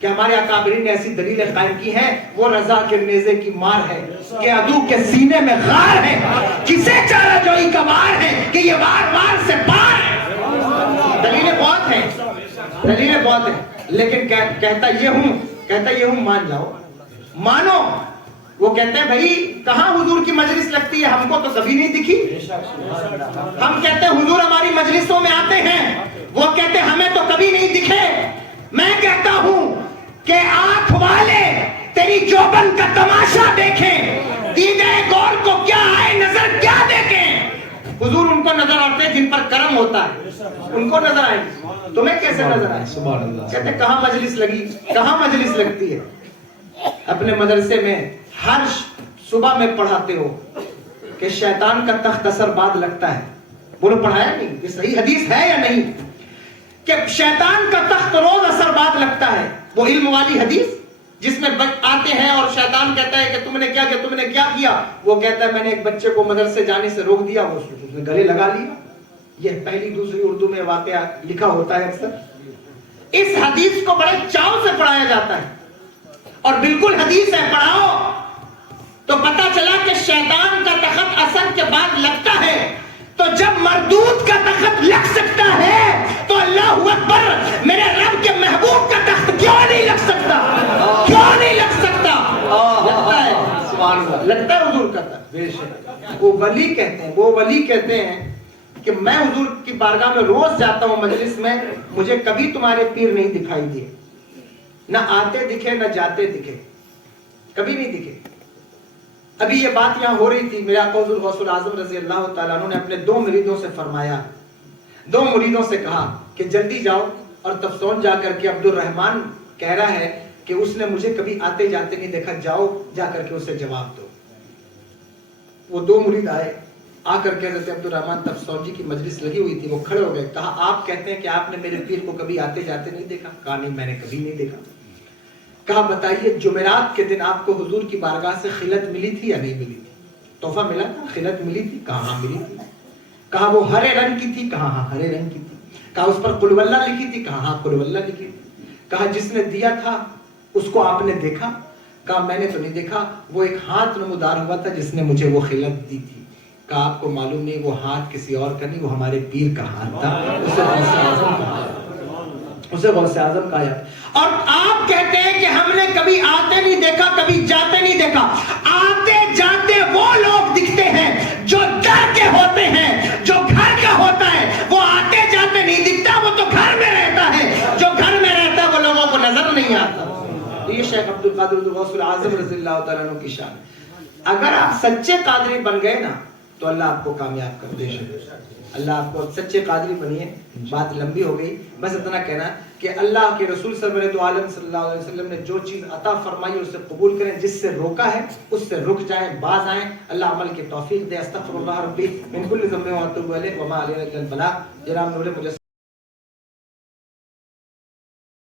کہ ہمارے اکابرین نے ایسی دلیلیں قائم کی ہیں، وہ رضا کے نیزے کی مار ہے کہ عدو کے سینے میں غار ہے، کسے چارہ جوئی کا وار ہے کہ یہ وار وار سے پار ہے۔ دلیلیں بہت ہیں، دلیلیں بہت ہیں، لیکن کہتا یہ ہوں مان جاؤ، مانو۔ وہ کہتے ہیں بھائی کہاں حضور کی مجلس لگتی ہے، ہم کو تو کبھی نہیں دکھی۔ ہم کہتے ہیں حضور ہماری مجلسوں میں آتے ہیں، وہ کہتے ہیں ہمیں تو کبھی نہیں دکھے۔ میں کہتا ہوں کہ آنکھ والے تیری جوبن کا تماشا دیکھیں، دیدے غور کو کیا آئے نظر کیا دیکھیں۔ حضور ان کو نظر آتے ہیں جن پر کرم ہوتا ہے، ان کو نظر آئے، تمہیں کیسے نظر آئے؟ سبحان اللہ۔ کہتے ہیں کہاں مجلس لگی، کہاں مجلس لگتی ہے؟ اپنے مدرسے میں ہر صبح میں پڑھاتے ہو کہ شیطان کا تخت اثر بعد لگتا ہے، بولو پڑھایا نہیں؟ یہ صحیح حدیث ہے یا نہیں کہ شیطان کا تخت روز اثر بعد لگتا ہے؟ وہ علم والی حدیث جس میں آتے ہیں اور شیطان کہتا ہے کہ تم نے کیا کیا، تم نے کیا کیا؟ وہ کہتا ہے میں نے ایک بچے کو مدرسے جانے سے روک دیا، وہ اس نے گلے لگا لیا۔ یہ پہلی دوسری اردو میں واقعہ لکھا ہوتا ہے اکثر۔ اس حدیث کو بڑے چاؤ سے پڑھایا جاتا ہے، اور بالکل حدیث ہے، پڑھاؤ تو پتا چلا کہ شیطان کا تخت اثر کے بعد لگتا ہے، تو جب مردود کا تخت لگ سکتا ہے تو اللہ اکبر، میرے رب کے محبوب کا تخت کیوں نہیں لگ سکتا؟ کیوں نہیں لگ سکتا؟ لگتا ہے، سبحان اللہ، لگتا ہے حضور کا تخت۔ وہ ولی کہتے ہیں کہ میں حضور کی بارگاہ میں روز جاتا ہوں مجلس میں، مجھے کبھی تمہارے پیر نہیں دکھائی دیے، نہ آتے دکھے نہ جاتے دکھے، کبھی نہیں دکھے۔ ابھی یہ بات یہاں ہو رہی تھی، میرے آقا حضور غوث الاعظم رضی اللہ تعالیٰ عنہ نے اپنے 2 مریدوں سے فرمایا، 2 مریدوں سے کہا کہ جلدی جاؤ اور تفسون جا کر کے عبد الرحمن کہہ رہا ہے کہ اس نے مجھے کبھی آتے جاتے نہیں دیکھا، جاؤ جا کر کے اسے جواب دو۔ وہ 2 مرید آئے، آ کر کے حضرت عبد الرحمن تفسون جی کی مجلس لگی ہوئی تھی، وہ کھڑے ہو گئے، کہا آپ کہتے ہیں کہ آپ نے میرے پیر کو کبھی آتے جاتے نہیں دیکھا؟ کہا نہیں، میں نے کبھی نہیں دیکھا۔ کہا بتائیے جمعرات کے دن آپ کو حضور کی بارگاہ سے خلعت ملی تھی یا نہیں ملی تھی؟ تحفہ ملا تھا، خلعت ملی تھی؟ کہا ہاں ملی تھی۔ کہا وہ ہرے رنگ کی تھی؟ کہا ہاں ہرے رنگ کی تھی۔ کہا اس پر قل واللہ لکھی تھی؟ کہا ہاں قل واللہ لکھی تھی۔ کہا جس نے دیا تھا اس کو آپ نے دیکھا؟ کہا میں نے تو نہیں دیکھا، وہ ایک ہاتھ نمودار ہوا تھا جس نے مجھے وہ خلعت دی تھی۔ کہا آپ کو معلوم نہیں وہ ہاتھ کسی اور کا نہیں، وہ ہمارے پیر کا ہاتھ تھا، اسے غوث اعظم کہا۔ اور آپ کہتے ہیں کہ ہم نے کبھی آتے نہیں دیکھا، کبھی جاتے نہیں دیکھا۔ آتے جاتے وہ لوگ دکھتے ہیں جو در کے ہوتے ہیں، جو گھر کا ہوتا ہے، وہ آتے جاتے نہیں دکھتا، وہ تو گھر میں رہتا ہے، جو گھر میں رہتا ہے وہ لوگوں کو نظر نہیں آتا۔ تو یہ شیخ عبد القادر غوث الاعظم رضی اللہ تعالیٰ عنہ کی شان ہے۔ اگر آپ سچے قادری بن گئے نا تو اللہ آپ کو کامیاب کر دے، اللہ آپ کو سچے قادری بنیے۔ بات لمبی ہو گئی، بس اتنا کہنا کہ اللہ کے رسول سرور دو عالم صلی اللہ علیہ وسلم نے جو چیز عطا فرمائی اسے قبول کریں، جس سے روکا ہے اس سے رک جائیں، باز آئیں، اللہ عمل کی توفیق دے۔ استغفر اللہ ربی من کل ذنب و اتوب الیہ وما علینا الا البلاغ۔ جناب نور مجسم